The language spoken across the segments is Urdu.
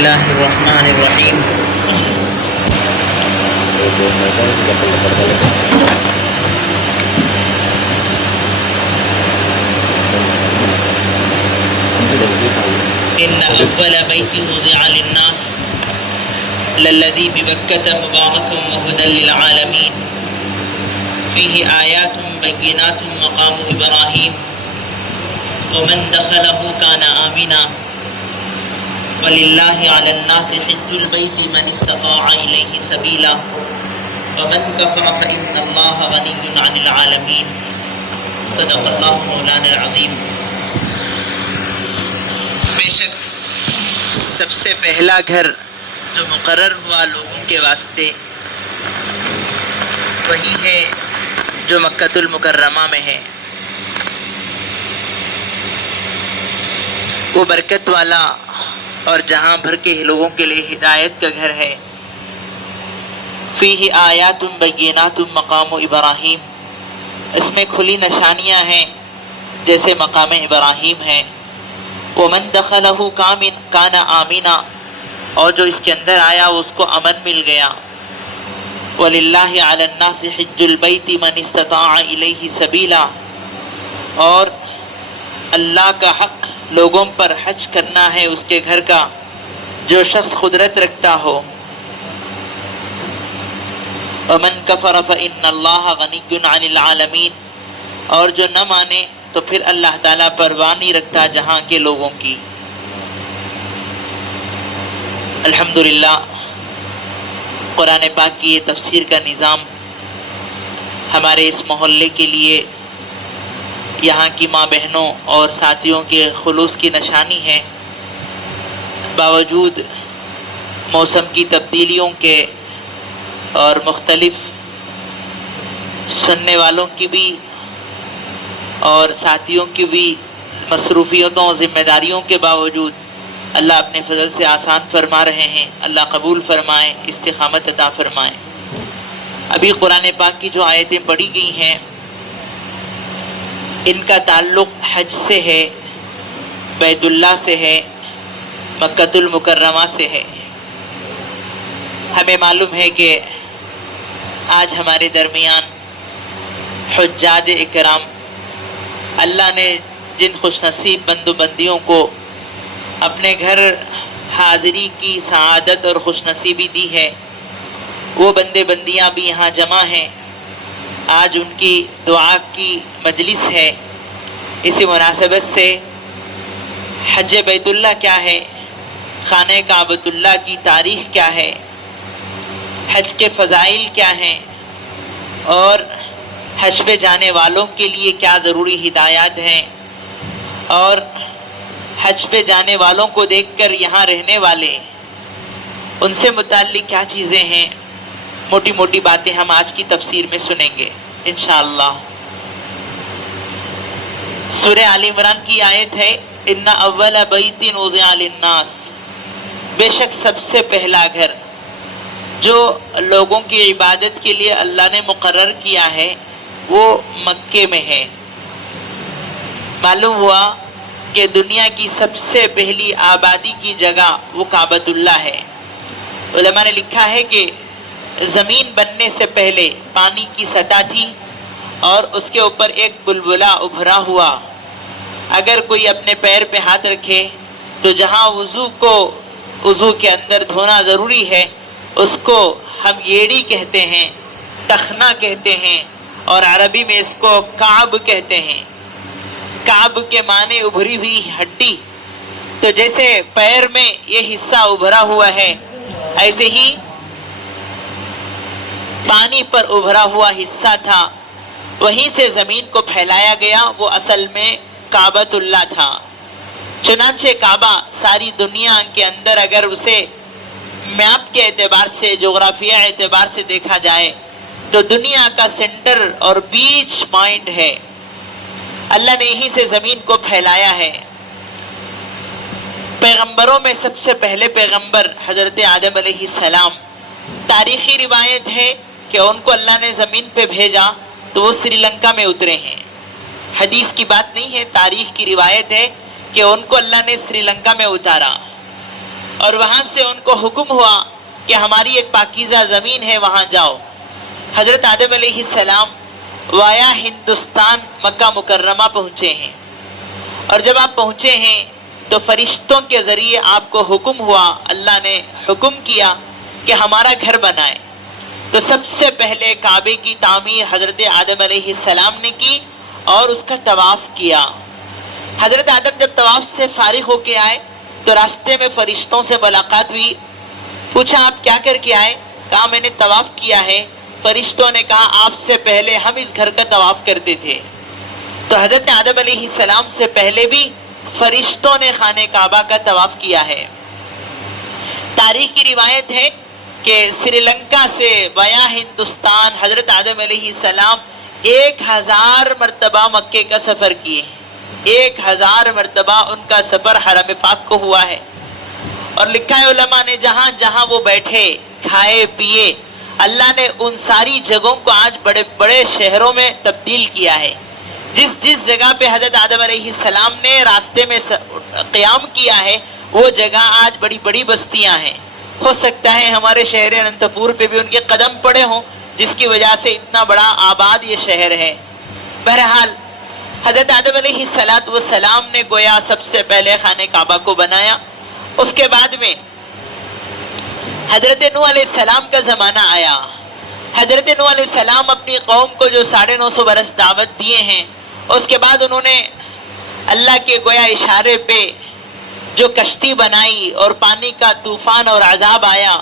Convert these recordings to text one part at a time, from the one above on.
الله الرحمن الرحيم إن أول بيت وضع للناس للذي ببكة مباركا وهدى للعالمين فيه آيات بينات مقام إبراهيم ومن دخله كان آمنا وللہ علی الناس حج البیت من استطاع الیہ سبیلا ومن کفر فإن اللہ غنی عن العالمین صدق اللہ مولانا العظیم۔ بے شک سب سے پہلا گھر جو مقرر ہوا لوگوں کے واسطے وہی ہے جو مکۃ المکرمہ میں ہے۔ وہ برکت والا اور جہاں بھر کے لوگوں کے لیے ہدایت کا گھر ہے۔ فیہ آیات بینات مقام ابراہیم، اس میں کھلی نشانیاں ہیں جیسے مقام ابراہیم ہے۔ ومن دخلہ کان آمنا، اور جو اس کے اندر آیا اس کو امن مل گیا۔ وللہ علی الناس حج البیت من استطاع الیہ سبیلا، اور اللہ کا حق لوگوں پر حج کرنا ہے اس کے گھر کا جو شخص قدرت رکھتا ہو۔ ومن کفر فإن اللہ غنی عن العالمین، اور جو نہ مانے تو پھر اللہ تعالیٰ پرواہ نہیں رکھتا جہاں کے لوگوں کی۔ الحمدللہ قرآن پاک کی یہ تفسیر کا نظام ہمارے اس محلے کے لیے یہاں کی ماں بہنوں اور ساتھیوں کے خلوص کی نشانی ہے۔ باوجود موسم کی تبدیلیوں کے اور مختلف سننے والوں کی بھی اور ساتھیوں کی بھی مصروفیتوں اور ذمہ داریوں کے باوجود اللہ اپنے فضل سے آسان فرما رہے ہیں۔ اللہ قبول فرمائے، استقامت عطا فرمائے۔ ابھی قرآن پاک کی جو آیتیں پڑھی گئی ہیں ان کا تعلق حج سے ہے، بیت اللہ سے ہے، مکۃ المکرمہ سے ہے۔ ہمیں معلوم ہے کہ آج ہمارے درمیان حجاج اکرام، اللہ نے جن خوش نصیب بندو بندیوں کو اپنے گھر حاضری کی سعادت اور خوش نصیبی دی ہے، وہ بندے بندیاں بھی یہاں جمع ہیں۔ آج ان کی دعا کی مجلس ہے۔ اسی مناسبت سے حج بیت اللہ کیا ہے، خانہ کعبۃ اللہ کی تاریخ کیا ہے، حج کے فضائل کیا ہیں، اور حج پہ جانے والوں کے لیے کیا ضروری ہدایات ہیں، اور حج پہ جانے والوں کو دیکھ کر یہاں رہنے والے ان سے متعلق کیا چیزیں ہیں، موٹی موٹی باتیں ہم آج کی تفسیر میں سنیں گے انشاءاللہ۔ سورہ آل عمران کی آیت ہے ان اول بیت وضع للناس، بے شک سب سے پہلا گھر جو لوگوں کی عبادت کے لیے اللہ نے مقرر کیا ہے وہ مکے میں ہے۔ معلوم ہوا کہ دنیا کی سب سے پہلی آبادی کی جگہ وہ کعبۃ اللہ ہے۔ علماء نے لکھا ہے کہ زمین بننے سے پہلے پانی کی سطح تھی اور اس کے اوپر ایک بلبلہ ابھرا ہوا۔ اگر کوئی اپنے پیر پہ ہاتھ رکھے تو جہاں وضو کے اندر دھونا ضروری ہے اس کو ہم ییڑی کہتے ہیں، ٹخنا کہتے ہیں، اور عربی میں اس کو کعب کہتے ہیں۔ کعب کے معنی ابھری ہوئی ہڈی، تو جیسے پیر میں یہ حصہ ابھرا ہوا ہے ایسے ہی پانی پر ابھرا ہوا حصہ تھا، وہیں سے زمین کو پھیلایا گیا، وہ اصل میں کعبۃ اللہ تھا۔ چنانچہ کعبہ ساری دنیا کے اندر اگر اسے میپ کے اعتبار سے، جغرافیہ اعتبار سے دیکھا جائے تو دنیا کا سینٹر اور بیچ پوائنٹ ہے۔ اللہ نے یہیں سے زمین کو پھیلایا ہے۔ پیغمبروں میں سب سے پہلے پیغمبر حضرت آدم علیہ السلام، تاریخی روایت ہے کہ ان کو اللہ نے زمین پہ بھیجا تو وہ سری لنکا میں اترے ہیں۔ حدیث کی بات نہیں ہے، تاریخ کی روایت ہے کہ ان کو اللہ نے سری لنکا میں اتارا۔ اور وہاں سے ان کو حکم ہوا کہ ہماری ایک پاکیزہ زمین ہے وہاں جاؤ۔ حضرت آدم علیہ السلام وایا ہندوستان مکہ مکرمہ پہنچے ہیں، اور جب آپ پہنچے ہیں تو فرشتوں کے ذریعے آپ کو حکم ہوا، اللہ نے حکم کیا کہ ہمارا گھر بنائے۔ تو سب سے پہلے کعبے کی تعمیر حضرت آدم علیہ السلام نے کی اور اس کا طواف کیا۔ حضرت آدم جب طواف سے فارغ ہو کے آئے تو راستے میں فرشتوں سے ملاقات ہوئی۔ پوچھا آپ کیا کر کے آئے؟ کہا میں نے طواف کیا ہے۔ فرشتوں نے کہا آپ سے پہلے ہم اس گھر کا طواف کرتے تھے۔ تو حضرت آدم علیہ السلام سے پہلے بھی فرشتوں نے خانہ کعبہ کا طواف کیا ہے۔ تاریخ کی روایت ہے کہ سری لنکا سے ویا ہندوستان حضرت آدم علیہ السلام 1000 مرتبہ مکے کا سفر کیے، 1000 مرتبہ ان کا سفر حرم پاک کو ہوا ہے۔ اور لکھا ہے علماء نے جہاں جہاں وہ بیٹھے کھائے پیے، اللہ نے ان ساری جگہوں کو آج بڑے بڑے شہروں میں تبدیل کیا ہے۔ جس جس جگہ پہ حضرت آدم علیہ السلام نے راستے میں قیام کیا ہے وہ جگہ آج بڑی بڑی بستیاں ہیں۔ ہو سکتا ہے ہمارے شہر اننت پور پہ بھی ان کے قدم پڑے ہوں، جس کی وجہ سے اتنا بڑا آباد یہ شہر ہے۔ بہرحال حضرت آدم علیہ السلام نے گویا سب سے پہلے خانہ کعبہ کو بنایا۔ اس کے بعد میں حضرت نوح علیہ السلام کا زمانہ آیا۔ حضرت نوح علیہ السلام اپنی قوم کو جو 950 برس دعوت دیے ہیں، اس کے بعد انہوں نے اللہ کے گویا اشارے پہ جو کشتی بنائی اور پانی کا طوفان اور عذاب آیا،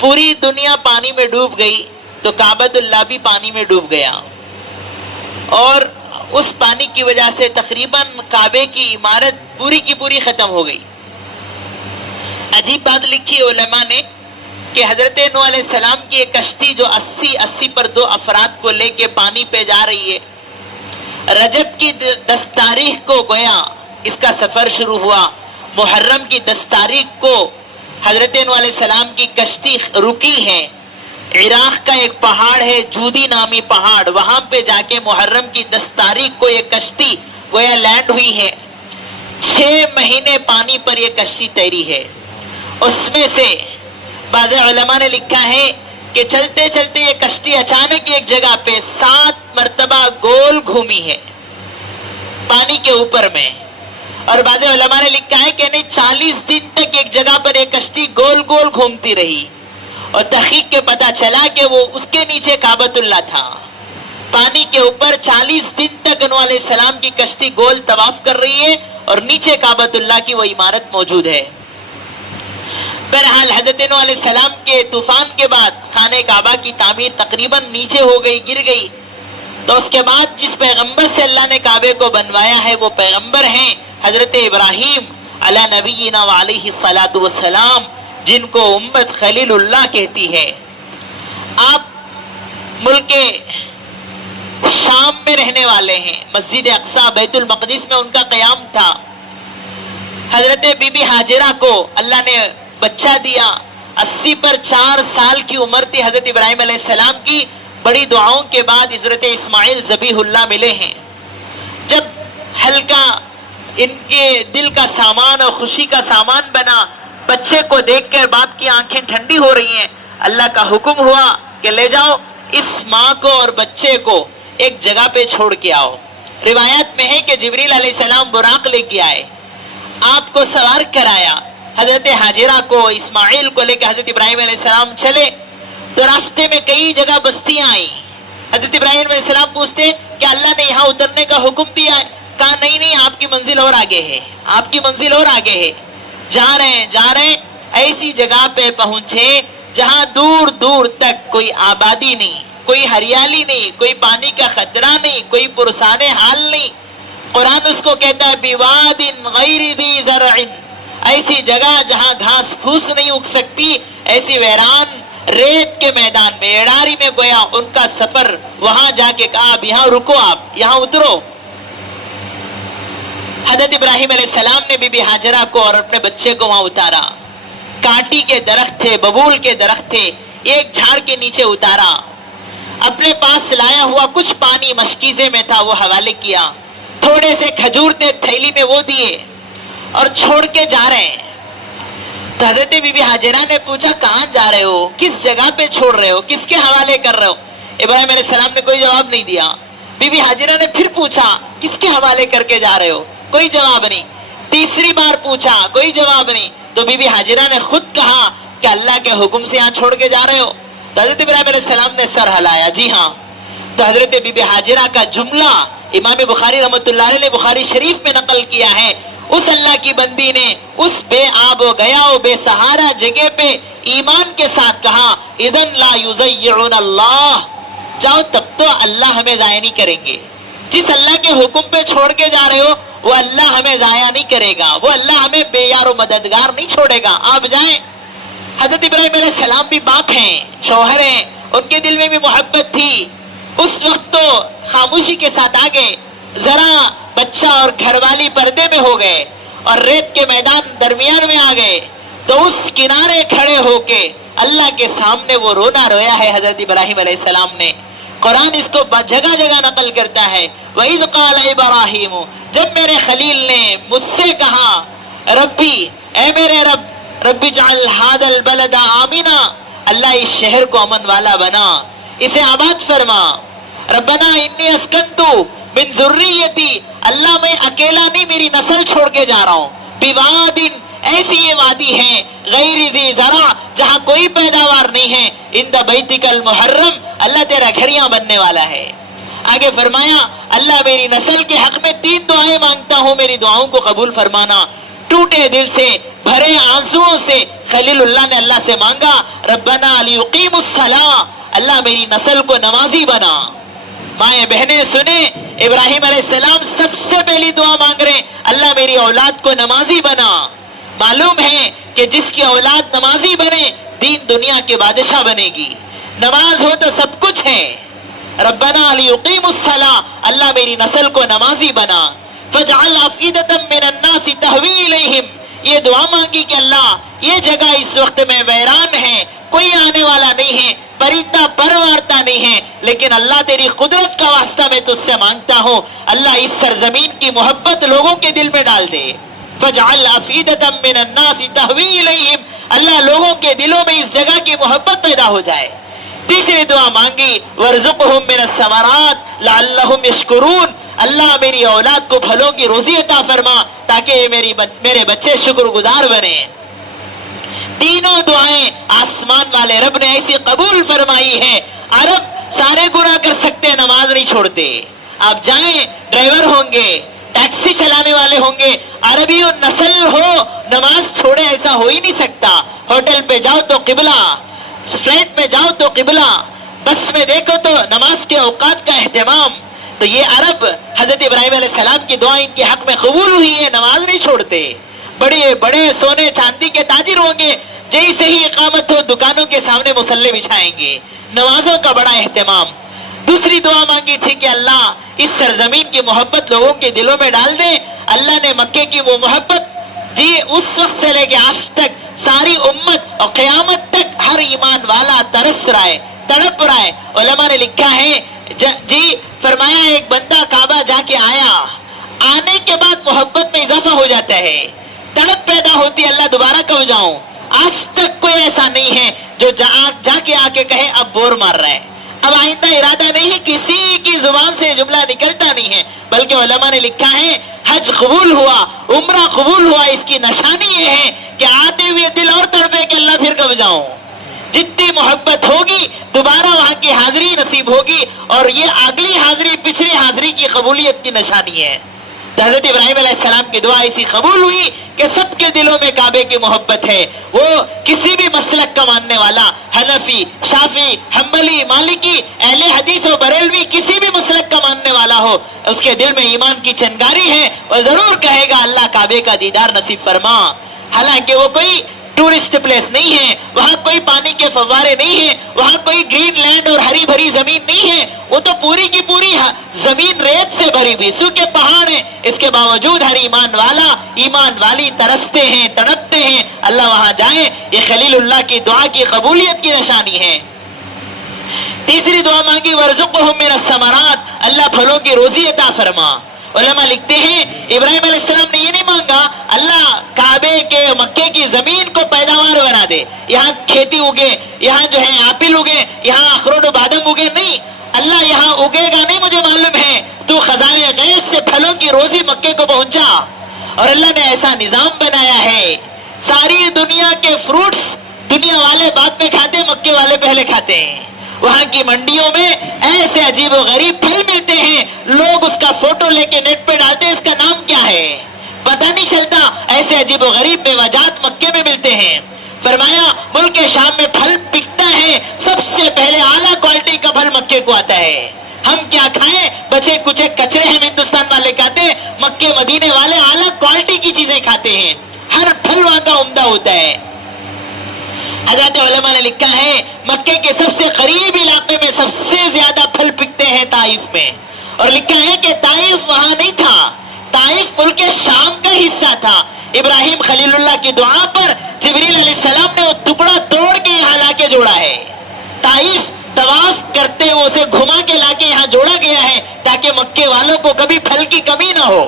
پوری دنیا پانی میں ڈوب گئی، تو کعبۃ اللہ بھی پانی میں ڈوب گیا، اور اس پانی کی وجہ سے تقریباً کعبے کی عمارت پوری کی پوری ختم ہو گئی۔ عجیب بات لکھی علماء نے کہ حضرت نوح علیہ السلام کی ایک کشتی جو 80 پر 2 افراد کو لے کے پانی پہ جا رہی ہے، رجب کی 10 تاریخ کو گویا اس کا سفر شروع ہوا۔ محرم کی 10 تاریخ کو حضرت نوح علیہ السلام کی کشتی رکی ہے۔ عراق کا ایک پہاڑ ہے جودی نامی پہاڑ، وہاں پہ جا کے محرم کی 10 تاریخ کو یہ کشتی گویا لینڈ ہوئی ہے۔ 6 مہینے پانی پر یہ کشتی تیری ہے۔ اس میں سے بعض علماء نے لکھا ہے کہ چلتے چلتے یہ کشتی اچانک ایک جگہ پہ 7 مرتبہ گول گھومی ہے پانی کے اوپر میں، اور بعض علماء نے لکھا ہے کہ 40 دن تک ایک جگہ پر ایک کشتی گول گول گھومتی رہی، اور تحقیق کے پتہ چلا کہ وہ اس کے نیچے کعبۃ اللہ تھا۔ پانی کے اوپر 40 دن تک نوح علیہ السلام کی کشتی گول طواف کر رہی ہے، اور نیچے کعبۃ اللہ کی وہ عمارت موجود ہے۔ بہرحال حضرت نوح علیہ السلام کے طوفان کے بعد خانہ کعبہ کی تعمیر تقریباً نیچے ہو گئی، گر گئی۔ تو اس کے بعد جس پیغمبر سے اللہ نے کعبے کو بنوایا ہے وہ پیغمبر ہیں حضرت ابراہیم علی نبینا وعلیہ الصلاۃ والسلام، جن کو امت خلیل اللہ کہتی ہے۔ آپ ملک شام میں رہنے والے ہیں، مسجد اقصی بیت المقدس میں ان کا قیام تھا۔ حضرت بی بی ہاجرہ کو اللہ نے بچہ دیا، 80 پر 4 سال کی عمر تھی حضرت ابراہیم علیہ السلام کی۔ بڑی دعاؤں کے بعد حضرت اسماعیل ذبیح اللہ ملے ہیں۔ جب ہلکا ان کے دل کا سامان اور خوشی کا سامان بنا، بچے کو دیکھ کر باپ کی آنکھیں ٹھنڈی ہو رہی ہیں، اللہ کا حکم ہوا کہ لے جاؤ اس ماں کو اور بچے کو ایک جگہ پہ چھوڑ کے آؤ۔ روایت میں ہے کہ جبریل علیہ السلام براق لے کے آئے، آپ کو سوار کرایا، حضرت ہاجرہ کو اسماعیل کو لے کے حضرت ابراہیم علیہ السلام چلے۔ تو راستے میں کئی جگہ بستیاں آئیں۔ حضرت ابراہیم علیہ السلام پوچھتے کہ اللہ نے یہاں اترنے کا حکم دیا ہے؟ کہا نہیں، آپ کی منزل اور آگے ہے، آپ کی منزل اور آگے ہے۔ جا رہے ہیں، ایسی جگہ پہ پہنچے جہاں دور دور تک کوئی آبادی نہیں، کوئی ہریالی نہیں، کوئی پانی کا خطرہ نہیں، کوئی پرسان حال نہیں۔ قرآن اس کو کہتا ہے بِوَادٍ غَيْرِ ذِي زَرْعٍ، ایسی جگہ جہاں گھاس پھوس نہیں اگ سکتی، ایسی ویران ریت کے میدان میں، اڑاری میں گویا ان کا سفر۔ وہاں جا کے کہا اب یہاں رکو، آپ یہاں اترو۔ حضرت ابراہیم علیہ السلام نے بی بی ہاجرہ کو اور اپنے بچے کو وہاں اتارا۔ کانٹی کے درخت تھے، ببول کے درخت تھے، ایک جھاڑ کے نیچے اتارا۔ اپنے پاس لایا ہوا کچھ پانی مشکیزے میں تھا وہ حوالے کیا، تھوڑے سے کھجور تھے تھیلی میں وہ دیے، اور چھوڑ کے جا رہے ہیں۔ تو حضرت بی بی حاجرہ نے پوچھا کہاں جا رہے ہو, کس جگہ پہ چھوڑ رہے ہو, کس کے حوالے کر رہے ہو؟ ابراہیم علیہ السلام نے کوئی جواب نہیں دیا. بی بی حاجرہ نے پھر پوچھا کس کے حوالے کر کے جا رہے ہو؟ کوئی جواب نہیں. تیسری بار پوچھا, کوئی جواب نہیں. تو بی بی حاجرہ نے خود کہا کہ اللہ کے حکم سے یہاں چھوڑ کے جا رہے ہو؟ تو حضرت ابراہیم علیہ السلام نے سر ہلایا, جی ہاں. تو حضرت بی بی حاجرہ کا جملہ امام بخاری رحمۃ اللہ علیہ نے بخاری شریف میں نقل کیا ہے. اس اللہ کی بندی نے اس بے آب و گیا و بے سہارا جگہ پہ ایمان کے ساتھ کہا اذن لا یضیعون اللہ, جاؤ تب تو اللہ ہمیں ضائع نہیں کریں گے. جس اللہ کے حکم پہ چھوڑ کے جا رہے ہو وہ اللہ ہمیں ضائع نہیں کرے گا, وہ اللہ ہمیں بے یار و مددگار نہیں چھوڑے گا, آپ جائیں. حضرت ابراہیم علیہ السلام بھی باپ ہیں, شوہر ہیں, ان کے دل میں بھی محبت تھی. اس وقت تو خاموشی کے ساتھ آگے, ذرا بچہ اور گھر والی پردے میں ہو گئے اور ریت کے میدان درمیان میں آ گئے, تو اس کنارے کھڑے ہو کے اللہ کے سامنے وہ رونا رویا ہے حضرت ابراہیم علیہ السلام نے. قرآن اس کو جگہ جگہ نقل کرتا ہے, وَإِذْ قَالَ إِبْرَاهِيمُ, جب میرے خلیل نے مجھ سے کہا ربی, اے میرے رب, ربی جعل هَذَا الْبَلَدَ آمِنًا, اللہ اس شہر کو امن والا بنا, اسے آباد فرما. ربنا انی اسکنتو من ذریتی, اللہ میں اکیلا نہیں, میری نسل چھوڑ کے جا رہا ہوں. بوادن, ایسی یہ وادی ہے, غیر ذی زرع, جہاں کوئی پیداوار نہیں ہے, عند بیتک المحرم, اللہ تیرا گھر یہاں بننے والا ہے. آگے فرمایا اللہ میری نسل کے حق میں 3 دعائیں مانگتا ہوں, میری دعاؤں کو قبول فرمانا. ٹوٹے دل سے, بھرے آنسوؤں سے خلیل اللہ نے اللہ سے مانگا ربنا لیقیموا الصلاۃ, اللہ میری نسل کو نمازی بنا. مائیں بہنیں سنیں, ابراہیم علیہ السلام سب سے پہلی دعا مانگ رہے ہیں اللہ میری اولاد کو نمازی بنا. معلوم ہے کہ جس کی اولاد نمازی بنے دین دنیا کے بادشاہ بنے گی. نماز ہو تو سب کچھ ہے. ربنا لیقیموا الصلاۃ, اللہ میری نسل کو نمازی بنا. فاجعل افئدة من الناس تهوی الیہم, یہ دعا مانگی کہ اللہ یہ جگہ اس وقت میں ویران ہے, کوئی آنے والا نہیں ہے, پرندہ پر مارتا نہیں ہے, لیکن اللہ تیری قدرت کا واسطہ میں تجھ سے مانگتا ہوں اللہ اس سرزمین کی محبت لوگوں کے دل میں ڈال دے. فاجعل افئدة من الناس تهوی الیہم, اللہ لوگوں کے دلوں میں اس جگہ کی محبت پیدا ہو جائے. تیسری دعا مانگی وارزقہم من الثمرات لعلہم یشکرون, اللہ میری اولاد کو پھلوں کی روزی عطا فرما تاکہ میرے بچے شکر گزار بنے. تینوں دعائیں آسمان والے رب نے ایسی قبول فرمائی ہے. عرب سارے گناہ کر سکتے, نماز نہیں چھوڑتے. آپ جائیں, ڈرائیور ہوں گے, ٹیکسی چلانے والے ہوں گے, عربی و نسل ہو, نماز چھوڑے ایسا ہو ہی نہیں سکتا. ہوٹل پہ جاؤ تو قبلہ, فلائٹ میں جاؤ تو قبلہ, بس میں دیکھو تو نماز کے اوقات کا اہتمام. تو یہ عرب حضرت ابراہیم علیہ السلام کی دعائیں ان کے حق میں قبول ہوئی ہے, نماز نہیں چھوڑتے. بڑے بڑے سونے چاندی کے تاجر ہوں گے, جیسے ہی اقامت ہو دکانوں کے سامنے مصلی بچھائیں گے, نمازوں کا بڑا اہتمام. دوسری دعا مانگی تھی کہ اللہ اس سرزمین کی محبت لوگوں کے دلوں میں ڈال دے. اللہ نے مکے کی وہ محبت جی اس وقت سے لے کے آج تک ساری امت اور قیامت تک ہر ایمان والا ترس رہا ہے, تڑپ رہا ہے. علماء نے لکھا ہے جی فرمایا ایک بندہ کعبہ جا کے آیا, آنے کے بعد محبت میں اضافہ ہو جاتا ہے, تڑپ پیدا ہوتی ہے اللہ دوبارہ کب جاؤں. آج تک کوئی ایسا نہیں ہے جو جا کے آ کے کہے اب بور مار رہا ہے, اب آئندہ ارادہ نہیں ہے, کسی کی زبان سے جملہ نکلتا نہیں ہے. بلکہ علماء نے لکھا ہے حج قبول ہوا, عمرہ قبول ہوا, اس کی نشانی یہ ہے کہ آتے ہوئے دل اور تڑپے کہ اللہ پھر کب جاؤں. جتنی محبت ہوگی دوبارہ وہاں کی حاضری نصیب ہوگی, اور یہ اگلی حاضری پچھلی حاضری کی قبولیت کی نشانی ہے. حضرت ابراہیم علیہ السلام کی دعا ایسی قبول ہوئی کہ سب کے دلوں میں کعبے کی محبت ہے. وہ کسی بھی مسلک کا ماننے والا, حنفی, شافعی, حنبلی, مالکی, اہل حدیث و بریلوی, کسی بھی مسلک کا ماننے والا ہو, اس کے دل میں ایمان کی چنگاری ہے, وہ ضرور کہے گا اللہ کعبے کا دیدار نصیب فرما. حالانکہ وہ کوئی ٹورسٹ پلیس نہیں ہے, وہاں کوئی پانی کے فوارے نہیں ہیں, وہاں کوئی گرین لینڈ اور ہری بھری زمین نہیں ہے, وہ تو پوری کی پوری زمین ریت سے بھری ہوئی سوکھے پہاڑ ہیں. اس کے باوجود ہر ایمان والا ایمان والی ترستے ہیں, تڑپتے ہیں اللہ وہاں جائیں. یہ خلیل اللہ کی دعا کی قبولیت کی نشانی ہے. تیسری دعا مانگی ورزقہم من الثمرات, اللہ پھلوں کی روزی عطا فرما. علماء لکھتے ہیں ابراہیم علیہ السلام نے یہ نہیں مانگا اللہ کعبے کے مکے کی زمین کو پیداوار بنا دے، یہاں کھیتی اگے، یہاں جو ہے ایپل اگے، یہاں اخروٹ و بادام اگے، نہیں، اللہ یہاں اگے گا نہیں مجھے معلوم ہے، تو خزانے غیب سے پھلوں کی روزی مکے کو پہنچا. اور اللہ نے ایسا نظام بنایا ہے، ساری دنیا کے فروٹس دنیا والے بعد میں کھاتے، مکے والے پہلے کھاتے ہیں. وہاں کی منڈیوں میں ایسے عجیب و غریب پھل ملتے ہیں، لوگ اس کا فوٹو لے کے نیٹ پہ ڈالتے ہیں، اس کا نام کیا ہے پتہ نہیں چلتا. ایسے عجیب و غریب میوجات مکے میں ملتے ہیں. فرمایا ملک شام میں پھل بکتا ہے، سب سے پہلے اعلیٰ کوالٹی کا پھل مکے کو آتا ہے. ہم کیا کھائیں، بچے کچے کچرے ہم ہندوستان والے کھاتے ہیں، مکے مدینے والے اعلیٰ کوالٹی کی چیزیں کھاتے ہیں. ہر پھل وہاں کا عمدہ ہوتا ہے. حضرت علماء نے لکھا ہے مکے کے سب سے قریب علاقے میں سب سے زیادہ پھل بکتے ہیں طائف میں. اور لکھا ہے کہ طائف وہاں نہیں تھا، طائف ملک شام کا حصہ تھا. ابراہیم خلیل اللہ کی دعا پر جبریل علیہ السلام نے وہ ٹکڑا توڑ کے یہاں لا کے جوڑا ہے. طائف طواف کرتے اسے گھما کے لا کے یہاں جوڑا گیا ہے تاکہ مکے والوں کو کبھی پھل کی کمی نہ ہو.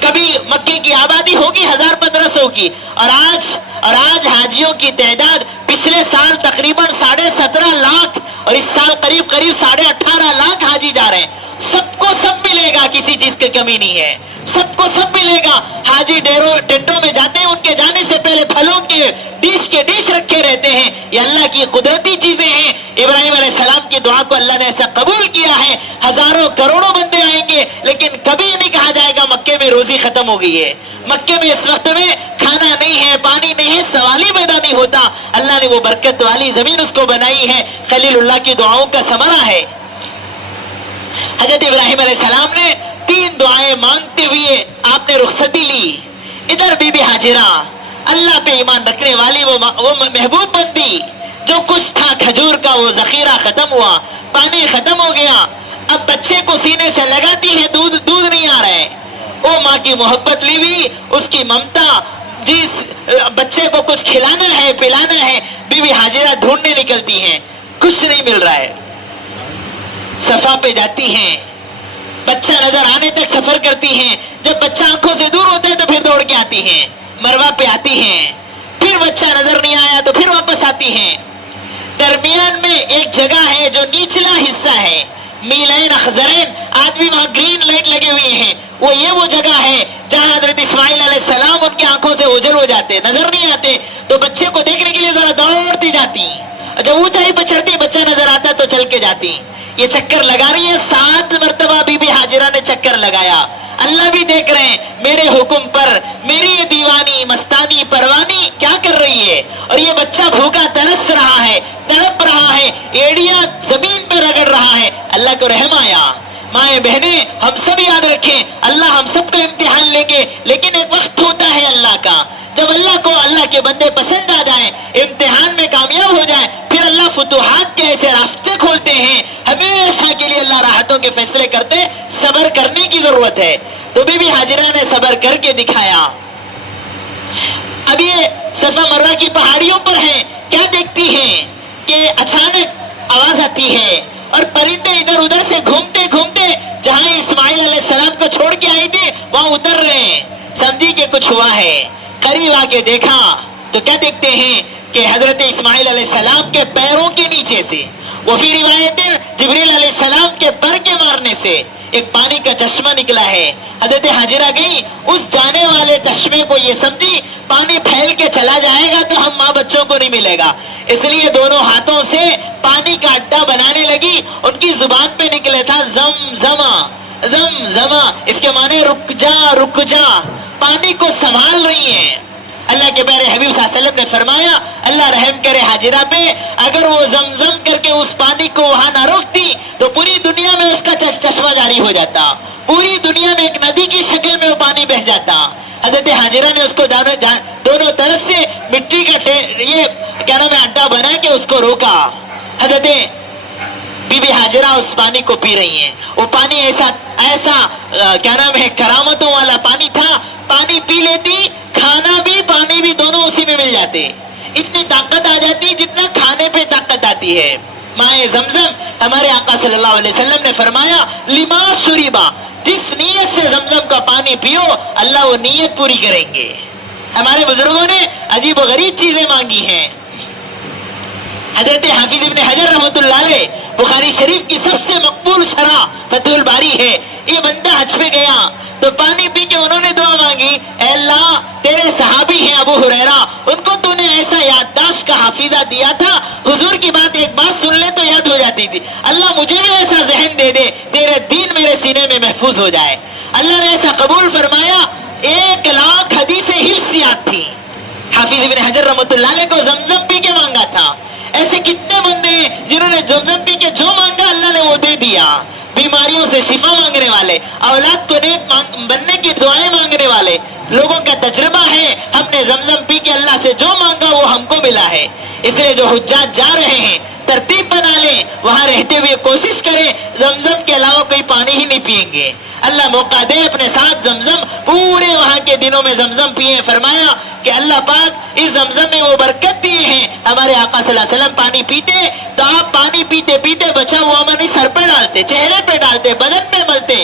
کبھی مکے کی آبادی ہوگی 1500 کی، اور آج حاجیوں کی تعداد پچھلے سال تقریباً 17.5 لاکھ اور اس سال قریب 18.5 لاکھ حاجی جا رہے ہیں. سب کو سب ملے گا، کسی چیز کی کمی نہیں ہے، سب کو سب ملے گا. حاجی ٹینٹوں میں جاتے ہیں، ان کے جانے سے پہلے پھلوں کے ڈش رکھے رہتے ہیں. یہ اللہ کی قدرتی چیزیں ہیں. ابراہیم علیہ السلام کی دعا کو اللہ نے ایسا قبول کیا ہے، ہزاروں کروڑوں بندے آئیں گے لیکن کبھی نہیں کہا جائے گا مکے میں روزی ختم ہو گئی ہے. مکے میں اس وقت میں کھانا نہیں ہے، پانی نہیں ہے، سوال ہی پیدا نہیں ہوتا. اللہ نے وہ برکت والی زمین اس کو بنائی ہے، خلیل اللہ کی دعاؤں کا ثمرہ ہے. حضرت ابراہیم علیہ السلام نے 3 دعائیں مانگتے ہوئے آپ نے رخصتی لی. ادھر بی بی ہاجرہ اللہ پہ ایمان رکھنے والی، وہ محبوب بندی، جو کچھ تھا کھجور کا وہ ذخیرہ ختم ہوا، پانی ختم ہو گیا. اب بچے کو سینے سے لگاتی ہے، دودھ نہیں آ رہا ہے. وہ ماں کی محبت لی ہوئی، اس کی ممتا، جس بچے کو کچھ کھلانا ہے پلانا ہے، بی بی ہاجرہ ڈھونڈنے نکلتی ہیں، کچھ نہیں مل رہا ہے. صفا پہ جاتی ہیں، بچہ نظر آنے تک سفر کرتی ہیں. جب بچہ آنکھوں سے دور ہوتا ہے تو پھر دوڑ کے آتی ہیں. مروہ پہ آتی ہیں، پھر بچہ نظر نہیں آیا تو پھر واپس آتی ہیں. درمیان میں ایک جگہ ہے جو نچلا حصہ ہے، میلین اخضرین، آج بھی وہاں گرین لائٹ لگے ہوئے ہیں. وہ جگہ ہے جہاں حضرت اسماعیل علیہ السلام ان کی آنکھوں سے اوجھل ہو جاتے، نظر نہیں آتے، تو بچے کو دیکھنے کے لیے ذرا دوڑتی جاتی. جب اونچائی پہ چڑھتی بچہ نظر آتا تو چل کے جاتی. یہ چکر لگا رہی ہے، 7 مرتبہ بی بی ہاجرہ نے چکر لگایا. اللہ بھی دیکھ رہے ہیں میرے حکم پر میری یہ دیوانی مستانی پروانی کیا کر رہی ہے. اور یہ بچہ بھوکا ترس رہا ہے، تڑپ رہا ہے، ایڑیاں زمین پہ رگڑ رہا ہے. اللہ کو رحم آیا. مائیں بہنیں ہم سب یاد رکھیں، اللہ ہم سب کو امتحان لیں گے، لیکن ایک وقت ہوتا ہے اللہ کا، جب اللہ کو اللہ کے بندے پسند آ جائیں، امتحان میں کامیاب ہو جائیں، پھر اللہ فتوحات کے ایسے راستے کھولتے ہیں. ہمیشہ کے لیے اللہ راحتوں کے فیصلے کرتے، صبر کرنے کی ضرورت ہے. تو بی بی ہاجرہ نے صبر کر کے دکھایا. اب یہ صفا مروہ کی پہاڑیوں پر ہیں، کیا دیکھتی ہیں کہ اچانک آواز آتی ہے اور پرندے ادھر ادھر سے گھومتے گھومتے جہاں اسماعیل علیہ السلام کو چھوڑ کے آئی تھی وہاں اتر رہے ہیں. سمجھی کہ کچھ ہوا ہے، قریب آ کے دیکھا تو کیا دیکھتے ہیں کہ حضرت اسماعیل علیہ السلام کے پیروں کے نیچے سے، وہ فی روایت جبریل علیہ السلام کے پر کے مارنے سے ایک پانی کا چشمہ نکلا ہے. حضرت ہاجرہ گئی، اس جانے والے چشمے کو یہ سمجھی پانی پھیل کے چلا جائے گا تو ہم ماں بچوں کو نہیں ملے گا، اس لیے دونوں ہاتھوں سے پانی کا اڈا بنانے لگی. ان کی زبان پہ نکلے تھا زمزمہ، زمزمہ، اس کے معنی رک جا رک جا، پانی کو سنبھال رہی ہیں. اللہ کے پیارے حبیب صلی اللہ علیہ وسلم نے فرمایا اللہ رحم کرے ہاجرہ پہ، اگر وہ زمزم کر کے اس پانی کو وہاں نہ روکتی تو پوری دنیا میں اس کا چشمہ جاری ہو جاتا، پوری دنیا میں ایک ندی کی شکل میں وہ پانی بہ جاتا. حضرت ہاجرہ نے اس کو دونوں طرف سے مٹی کا یہ کیا نام ہے اڈا بنا کے اس کو روکا. حضرت بی بی ہاجرہ اس پانی کو پی رہی ہیں. وہ پانی ایسا کیا نام ہے کرامتوں والا پانی تھا، پانی پی لیتی، کھانا بھی پانی بھی دونوں اسی میں مل جاتے. اتنی طاقت آ جاتی جتنا کھانے پہ طاقت آتی ہے. مائے زمزم، ہمارے آقا صلی اللہ علیہ وسلم نے فرمایا لما شریبا، جس نیت سے زمزم کا پانی پیو اللہ وہ نیت پوری کریں گے. ہمارے بزرگوں نے عجیب و غریب چیزیں مانگی ہیں. حضرت حافظ ابن حجر رحمۃ اللہ علیہ بخاری شریف کی سب سے مقبول شرح فتح الباری ہے. یہ بندہ حج پہ گیا تو پانی پی کے انہوں نے دعا مانگی, اے اللہ تیرے صحابی ہیں ابو ہریرہ, ان کو تو نے ایسا یادداشت کا حافظہ دیا تھا, حضور کی بات ایک بات سن لے تو یاد ہو جاتی تھی. اللہ مجھے بھی ایسا ذہن دے دے, تیرے دین میرے سینے میں محفوظ ہو جائے. اللہ نے ایسا قبول فرمایا. 1,00,000 حدیثیں حفظ یاد تھی. حافظ ابن حجر رحمۃ اللہ علیہ کو زمزم پی کے مانگا تھا. ایسے کتنے بندے ہیں جنہوں نے زمزم پی کے جو مانگا اللہ نے وہ دے دیا. بیماریوں سے شفا مانگنے والے, اولاد کو نیک بننے کی دعائیں مانگنے والے لوگوں کا تجربہ ہے. ہم نے زمزم پی کے اللہ سے جو مانگا وہ ہم کو ملا ہے. اس لیے جو حجاج جا رہے ہیں ترتیب بنا لیں, وہاں رہتے ہوئے کوشش کریں زمزم کے علاوہ کوئی پانی ہی نہیں پئیں گے. اللہ موقع دے اپنے ساتھ زمزم پورے وہاں کے دنوں میں زمزم پیے. فرمایا کہ اللہ پاک اس زمزم میں وہ برکت دیے ہیں. ہمارے آقا صلی اللہ علیہ وسلم پانی پیتے تو آپ پانی پیتے پیتے بچا ہوا پانی سر پہ ڈالتے, چہرے پہ ڈالتے, بدن پہ ملتے.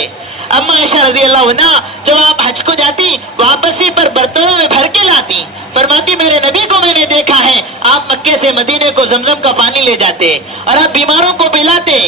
اما عائشہ رضی اللہ عنہ جب آپ حج کو جاتی واپسی پر برتنوں میں بھر کے لاتی, فرماتی میرے نبی کو میں نے دیکھا ہے آپ مکے سے مدینے کو زمزم کا پانی لے جاتے اور آپ بیماروں کو پلاتے,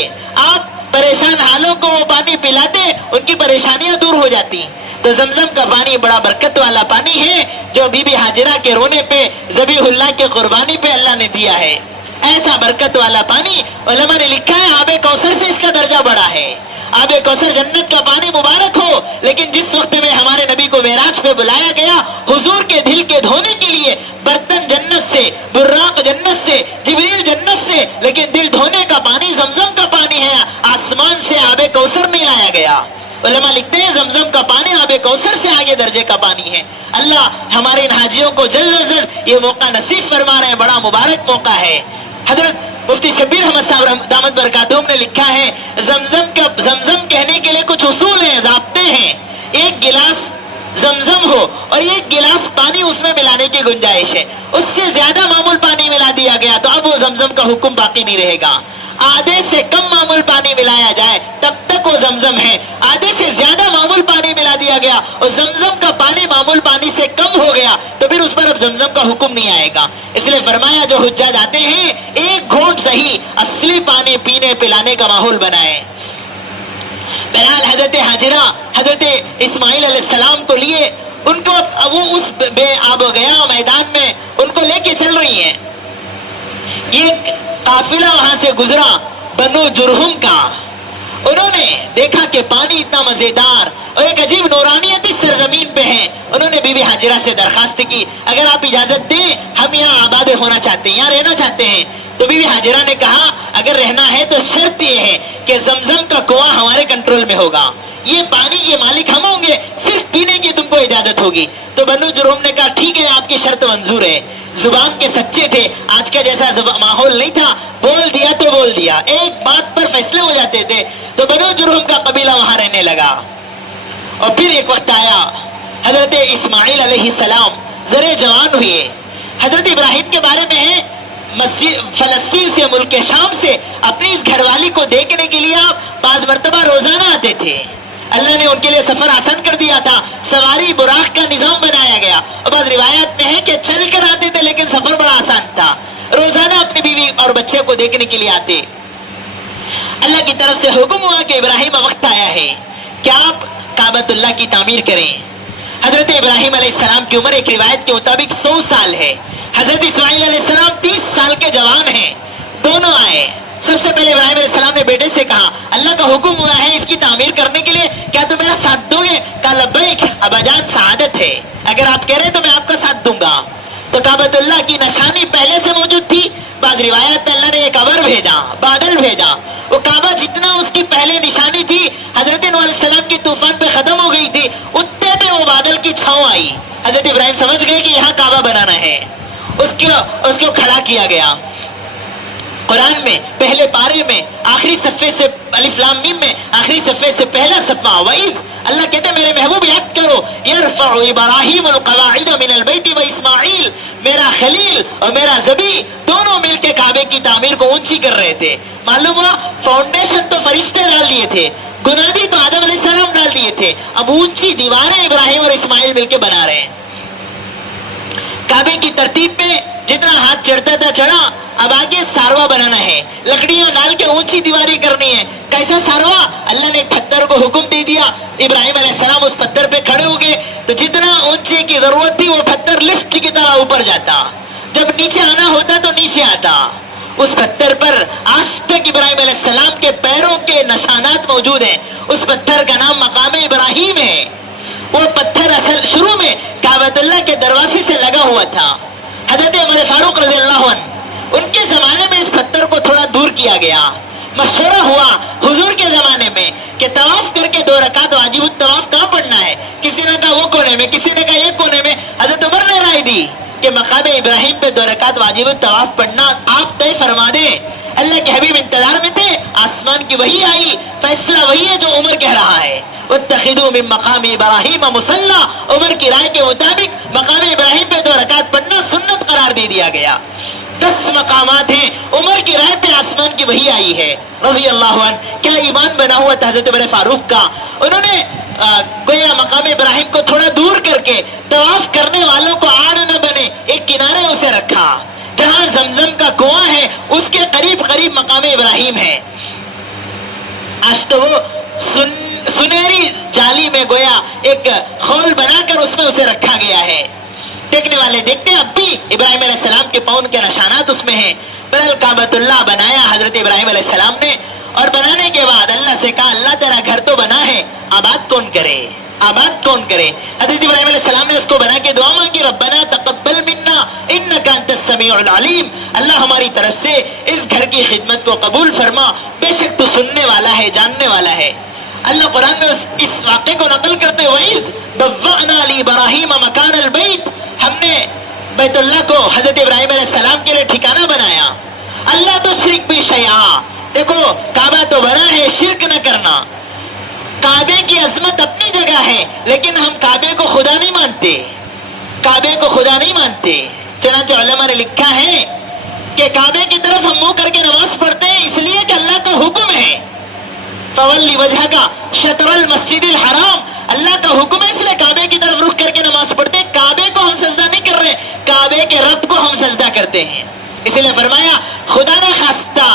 آپ پریشان حالوں کو وہ پانی پلاتے, ان کی پریشانیاں دور ہو جاتی. تو زمزم کا پانی بڑا برکت والا پانی ہے جو بی بی حاجرہ کے رونے پہ, ذبیح اللہ کے قربانی پہ اللہ نے دیا ہے. ایسا برکت والا پانی علماء نے لکھا ہے آب کوثر سے اس کا درجہ بڑا ہے. آب کوثر جنت کا پانی مبارک ہو, لیکن جس وقت میں ہمارے نبی کو معراج پہ بلایا گیا حضور کے دل کے دھونے کے لیے, برتن جنت سے, براق جنت سے, جبریل جنت سے, لیکن دل دھونے کا پانی زمزم کا پانی ہے, آسمان سے آب کوثر نہیں لایا گیا. علماء لکھتے ہیں زمزم کا پانی آب کوثر سے آگے درجے کا پانی ہے. اللہ ہمارے ان حاجیوں کو جلد از جلد یہ موقع نصیب فرما رہے ہیں, بڑا مبارک موقع ہے. حضرت مفتی شبیر احمد صاحب دامت برکاتہم نے لکھا ہے زمزم کہنے کے لیے کچھ اصول ہیں, ضابطے ہیں. ایک گلاس زمزم ہو اور ایک گلاس پانی اس میں ملانے کی گنجائش ہے. اس سے زیادہ معمول پانی ملا دیا گیا تو اب وہ زمزم کا حکم باقی نہیں رہے گا. آدھے سے کم معمول پانی ملایا جائے تب تک وہ زمزم ہے. آدھے سے زیادہ معمول پانی ملا دیا گیا اور زمزم کا پانی معمول پانی سے کم ہو گیا تو پھر اس پر اب زمزم کا حکم نہیں آئے گا. اس لیے فرمایا جو حجاج آتے ہیں ایک گھونٹ صحیح اصلی پانی پینے پلانے کا ماحول بنائیں. بہرحال حضرت حاجرہ حضرت اسماعیل علیہ السلام کو لیے, ان کو وہ اس بے آب و گیا میدان میں ان کو لے کے چل رہی ہیں. یہ قافلہ وہاں سے گزرا بنو جرہم کا. انہوں نے دیکھا کہ پانی اتنا مزیدار اور ایک عجیب نورانیت اس سرزمین پہ ہے. انہوں نے بی بی حاجرہ سے درخواست کی اگر آپ اجازت دیں ہم یہاں آباد ہونا چاہتے ہیں, یہاں رہنا چاہتے ہیں. تو بی بی حاجرہ نے کہا اگر رہنا ہے تو شرط یہ ہے کہ زمزم کا کنواں ہمارے کنٹرول میں ہوگا, یہ پانی یہ مالک ہم ہوں گے, صرف پینے کی تم کو اجازت ہوگی. تو بنو جرہم نے کہا ٹھیک ہے آپ کی شرط منظور ہے. زبان کے سچے تھے, آج کا جیسا ماحول نہیں تھا, بول دیا تو بول دیا, ایک بات پر فیصلے ہو جاتے تھے. تو بنو جرہم کا قبیلہ وہاں رہنے لگا. اور پھر ایک وقت آیا حضرت اسماعیل علیہ السلام زرے جوان ہوئے. حضرت ابراہیم کے بارے میں ہے فلسطین سے ملک شام سے اپنی اس گھر والی کو دیکھنے کے لیے آپ 5 مرتبہ روزانہ آتے تھے. اللہ نے ان کے لیے سفر آسان کر دیا تھا, سواری براق کا نظام بنایا گیا. اور بعض روایت میں ہے کہ چل کر آتے تھے لیکن سفر بڑا آسان تھا. روزانہ اپنی بیوی اور بچے کو دیکھنے کے لیے آتے. اللہ کی طرف سے حکم ہوا کہ ابراہیم وقت آیا ہے کہ آپ کعبۃ اللہ کی تعمیر کریں. حضرت ابراہیم علیہ السلام کی عمر ایک روایت کے مطابق 100 سال ہے. حضرت اسماعیل علیہ السلام 30 سال کے جوان ہیں. دونوں آئے. سب سے پہلے ابراہیم علیہ السلام نے بیٹے سے کہا اللہ کا حکم ہوا ہے اس کی تعمیر کرنے کے لیے, کیا تم میرا ساتھ دو گے؟ کہا لبیک ابا جان, سعادت ہے, اگر آپ کہہ رہے تو میں آپ کا ساتھ دوں گا. تو کعبۃ اللہ کی نشانی پہلے سے موجود تھی. بعض روایت میں اللہ نے ایک ابر بھیجا, بادل بھیجا. وہ کعبہ جتنا اس کی پہلے نشانی تھی حضرت نوح علیہ السلام کے طوفان پہ ختم ہو گئی تھی, اتنے پہ وہ بادل کی چھاؤں آئی. حضرت ابراہیم سمجھ گئے کہ یہاں کعبہ بنانا ہے. اس کو کھڑا کیا گیا. قرآن میں پہلے پارے میں آخری صفحے سے الف لام میم میں آخری صفحے سے پہلا صفحہ وَإِذْ, اللہ کہتے ہیں میرے محبوب یاد کرو, يَرْفَعُ إِبْرَاهِيمُ الْقَوَاعِدَ مِنَ الْبَيْتِ وَإِسْمَاعِيل, میرا خلیل اور میرا ذبی دونوں مل کے کعبے کی تعمیر کو اونچی کر رہے تھے. معلوم ہوا فاؤنڈیشن تو فرشتے ڈال دیے تھے, گنادی تو آدم علیہ السلام ڈال دیے تھے, اب اونچی دیواریں ابراہیم اور اسماعیل مل کے بنا رہے ہیں. کعبے کی ترتیب میں جتنا ہاتھ چڑھتا تھا چڑھا. اب آگے ساروا بنانا ہے, لکڑیاں ڈال کے اونچی دیواری کرنی ہے. کیسا ساروا؟ اللہ نے ایک پتھر کو حکم دے دیا, ابراہیم علیہ السلام اس پتھر پہ کھڑے ہو گئے تو جتنا اونچے کی ضرورت تھی وہ پتھر لفٹ کی طرح اوپر جاتا, جب نیچے آنا ہوتا تو نیچے آتا. اس پتھر پر آج تک ابراہیم علیہ السلام کے پیروں کے نشانات موجود ہیں. اس پتھر کا نام مقام ابراہیم ہے. وہ پتھر اصل شروع میں کعبۃ اللہ کے دروازے سے لگا ہوا تھا. حضرت عمر فاروق رضی اللہ عنہ ان کے زمانے میں اس پتھر کو تھوڑا دور کیا گیا. مشورہ ہوا حضور کے زمانے میں کہ طواف کر کے 2 رکعت واجب الطواف کہاں پڑھنا ہے. کسی نے کہا وہ کونے میں, کسی نے کہا یہ کونے میں. حضرت عمر نے رائے دی کہ مقام ابراہیم پہ 2 رکعت واجب الطواف پڑھنا آپ طے فرما دیں. اللہ کے حبیب انتظار میں تھے, آسمان کی وحی آئی, فیصلہ وہی ہے جو عمر کہہ رہا ہے. واتخذوا من مقام ابراہیم مصلی, عمر کی رائے کے مطابق مقام ابراہیم پہ 2 رکعت پڑھنا سنت قرار دے دیا گیا. 10 مقامات ہیں, عمر کی رائے پہ آسمان کی وحی آئی ہے رضی اللہ عنہ. کیا ایمان بنا ہوا تھا حضرت عمر فاروق کا. انہوں نے گویا مقام ابراہیم کو تھوڑا دور کر کے طواف کرنے والوں کو آڑ نہ بنے ایک کنارے اسے رکھا. جہاں زمزم کا کنواں ہے اس کے قریب قریب مقام ابراہیم ہے. آج تو وہ سنہری جالی میں گویا ایک خول بنا کر اس میں اسے رکھا گیا ہے. دیکھنے والے دیکھتے ہیں اب بھی ابراہیم علیہ السلام کے پاؤں کے نشانات اس میں ہیں. بہرحال کعبۃ اللہ بنایا حضرت ابراہیم علیہ السلام نے, اور بنانے کے بعد اللہ سے کہا اللہ تیرا گھر تو بنا ہے, آباد کون کرے, آباد کون کرے. حضرت ابراہیم علیہ السلام نے اس کو بنا کے دعا مانگی, ربنا تقبل منا انک انت السمیع العلیم, اللہ ہماری طرف سے اس گھر کی خدمت کو قبول فرما, بے شک تو سننے والا ہے, جاننے والا ہے. اللہ قرآن میں اس واقعے کو نقل کرتے وَإِذْ بَوَّأْنَا لِإِبْرَاهِيمَ مَكَانَ الْبَيْتِ, ہم نے بیت اللہ کو حضرت ابراہیم علیہ السلام کے لیے ٹھکانہ بنایا. اللہ تو شرک بھی شیعہ, دیکھو کعبہ تو بنا ہے, شرک نہ کرنا. کعبے کی عظمت اپنی جگہ ہے لیکن ہم کعبے کو خدا نہیں مانتے, کعبے کو خدا نہیں مانتے. چنانچہ علماء نے لکھا ہے کہ کعبے کی طرف ہم منہ کر کے نماز پڑھتے ہیں اس لیے کہ اللہ کا حکم ہے, فولی وجہ کا شطر المسجد الحرام, اللہ کا حکم ہے اس لیے کعبے کی طرف رخ کر کے نماز پڑھتے ہیں. کعبے کو ہم سجدہ نہیں کر رہے, کعبے کے رب کو ہم سجدہ کرتے ہیں. اس لیے فرمایا خدا نہ خواستہ,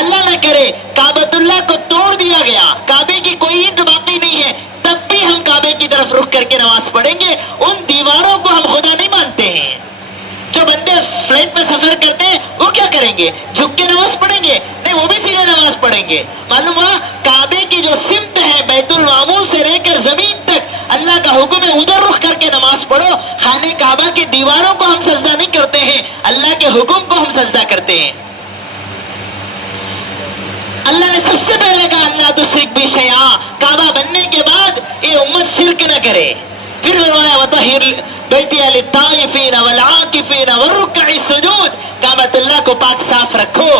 اللہ نہ کرے کعبۃ اللہ کو توڑ دیا گیا, کعبے کی کوئی اینٹ باقی نہیں ہے, تب بھی ہم کعبے کی طرف رخ کر کے نماز پڑھیں گے. ان دیواروں کو ہم خدا نہیں مانتے ہیں. جو بندے فلائٹ میں سفر کرتے ہیں وہ کیا کریں گے, جھک کے نماز پڑھیں گے؟ نہیں, وہ بھی سیدھے نماز پڑھیں گے. معلوم ہوا کعبے کی جو سمت ہے بیت المعمول سے رہ کر زمین تک اللہ کا حکم ہے ادھر رخ کر کے نماز پڑھو. خانہ کعبہ کی دیواروں کو ہم سجدہ نہیں کرتے ہیں, اللہ کے حکم کو ہم سجدہ کرتے ہیں. اللہ نے سب سے پہلے کہا اللہ تشرک بھی شیئا, کعبہ بننے کے بعد یہ امت شرک نہ کرے. پھر فرمایا وطہر بیتی للطائفین والعاکفین والرکع السجود, کعبۃ اللہ کو پاک صاف رکھو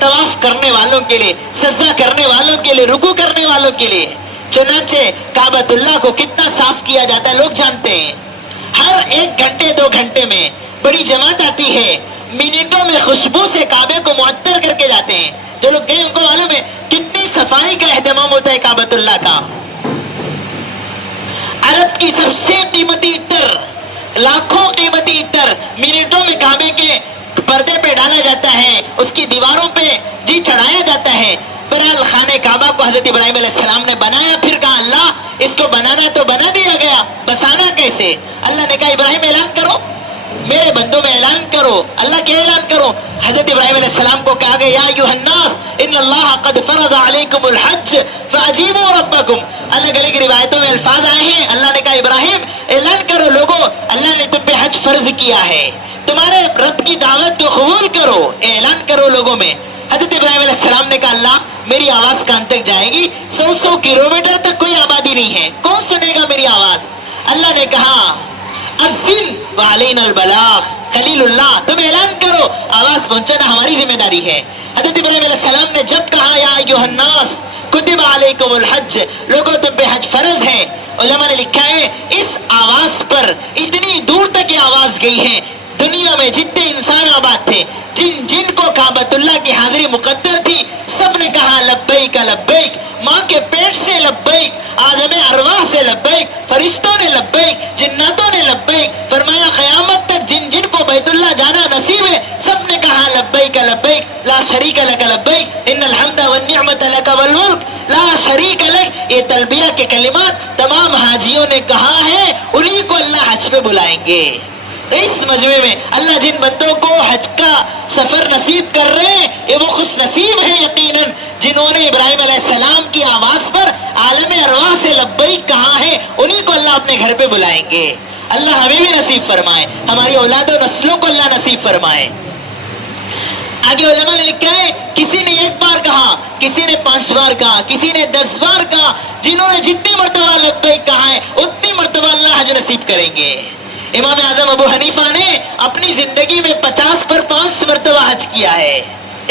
طواف کرنے والوں کے لیے, سجدہ کرنے والوں کے لیے, رکوع کرنے والوں کے لیے. چنانچہ کعبۃ اللہ کو کتنا صاف کیا جاتا ہے لوگ جانتے ہیں. ہر 1 گھنٹے 2 گھنٹے میں بڑی جماعت آتی ہے, منٹوں میں خوشبو سے کعبے کو معطر کر کے جاتے ہیں. جو لوگ گئے ان کو معلوم ہے کتنی صفائی کا اہتمام ہوتا ہے کعبۃ اللہ کا. عرب کی سب سے قیمتی عطر, لاکھوں قیمتی عطر منٹوں میں کعبے کے پردے پہ ڈالا جاتا ہے, اس کی دیواروں پہ جی چڑھایا جاتا ہے. بہرحال خانہ کعبہ کو حضرت ابراہیم علیہ السلام نے بنایا, پھر کہا اللہ اس کو بنانا تو بنا دیا گیا, بسانا کیسے؟ اللہ نے کہا ابراہیم اعلان کرو, میرے بندوں میں اعلان کرو. اللہ کیا اعلان کرو؟ حضرت ابراہیم علیہ السلام کو کہا گیا یا ایھا الناس ان اللہ قد فرض علیکم الحج فاجیبوا ربکم. الگ الگ روایتوں میں الفاظ آئے ہیں, اللہ نے کہا ابراہیم اعلان کرو لوگو, اللہ نے تم پہ حج فرض کیا ہے, تمہارے رب کی دعوت کو قبول کرو, اعلان کرو لوگوں میں. حضرت ابراہیم علیہ السلام نے کہا اللہ میری آواز کہاں تک جائے گی, 100 کلومیٹر تک کوئی آبادی نہیں ہے, کون سنے گا میری آواز؟ اللہ نے کہا اذن وعلینا البلاغ, خلیل اللہ تم اعلان کرو, آواز پہنچانا ہماری ذمہ داری ہے. حضرت ابراہیم علیہ السلام نے جب کہا یا ایھا الناس کتب علیکم الحج, لوگوں تم پہ حج فرض ہے, علماء نے لکھا ہے اس آواز پر اتنی دور تک یہ آواز گئی ہے, دنیا میں جتنے انسان آباد تھے, جن کو کعبۃ اللہ کی حاضری مقدر تھی, سب نے کہا لبیک لبیک, ماں کے پیٹ سے لبیک, عالم ارواح سے لبیک, فرشتوں نے لبیک, جناتوں نے لبیک. فرمایا قیامت تک جن کو بیت اللہ جانا نصیب ہے؟ سب نے کہا لبیک لبیک لا شریک لک لبیک ان الحمد والنعمت لک والملک لا شریک لک. یہ تلبیہ کے کلمات تمام حاجیوں نے کہا ہے، انہی کو اللہ حج پہ بلائیں گے. اس مجمع میں اللہ جن بندوں کو حج کا سفر نصیب کر رہے ہیں یہ وہ خوش نصیب ہیں یقیناً جنہوں نے ابراہیم علیہ السلام کی آواز پر عالم ارواح سے لبیک کہا ہے، انہی کو اللہ اپنے گھر پہ بلائیں گے. اللہ ہمیں بھی نصیب فرمائے، ہماری اولاد و نسلوں کو اللہ نصیب فرمائے. آگے علماء نے لکھا ہے کسی نے 1 بار کہا، کسی نے 5 بار کہا، کسی نے 10 بار کہا. جنہوں نے جتنی مرتبہ لبیک کہا ہے اتنی مرتبہ اللہ حج نصیب کریں گے. امام اعظم ابو حنیفہ نے اپنی زندگی میں 50 پر 5 مرتبہ حج کیا ہے.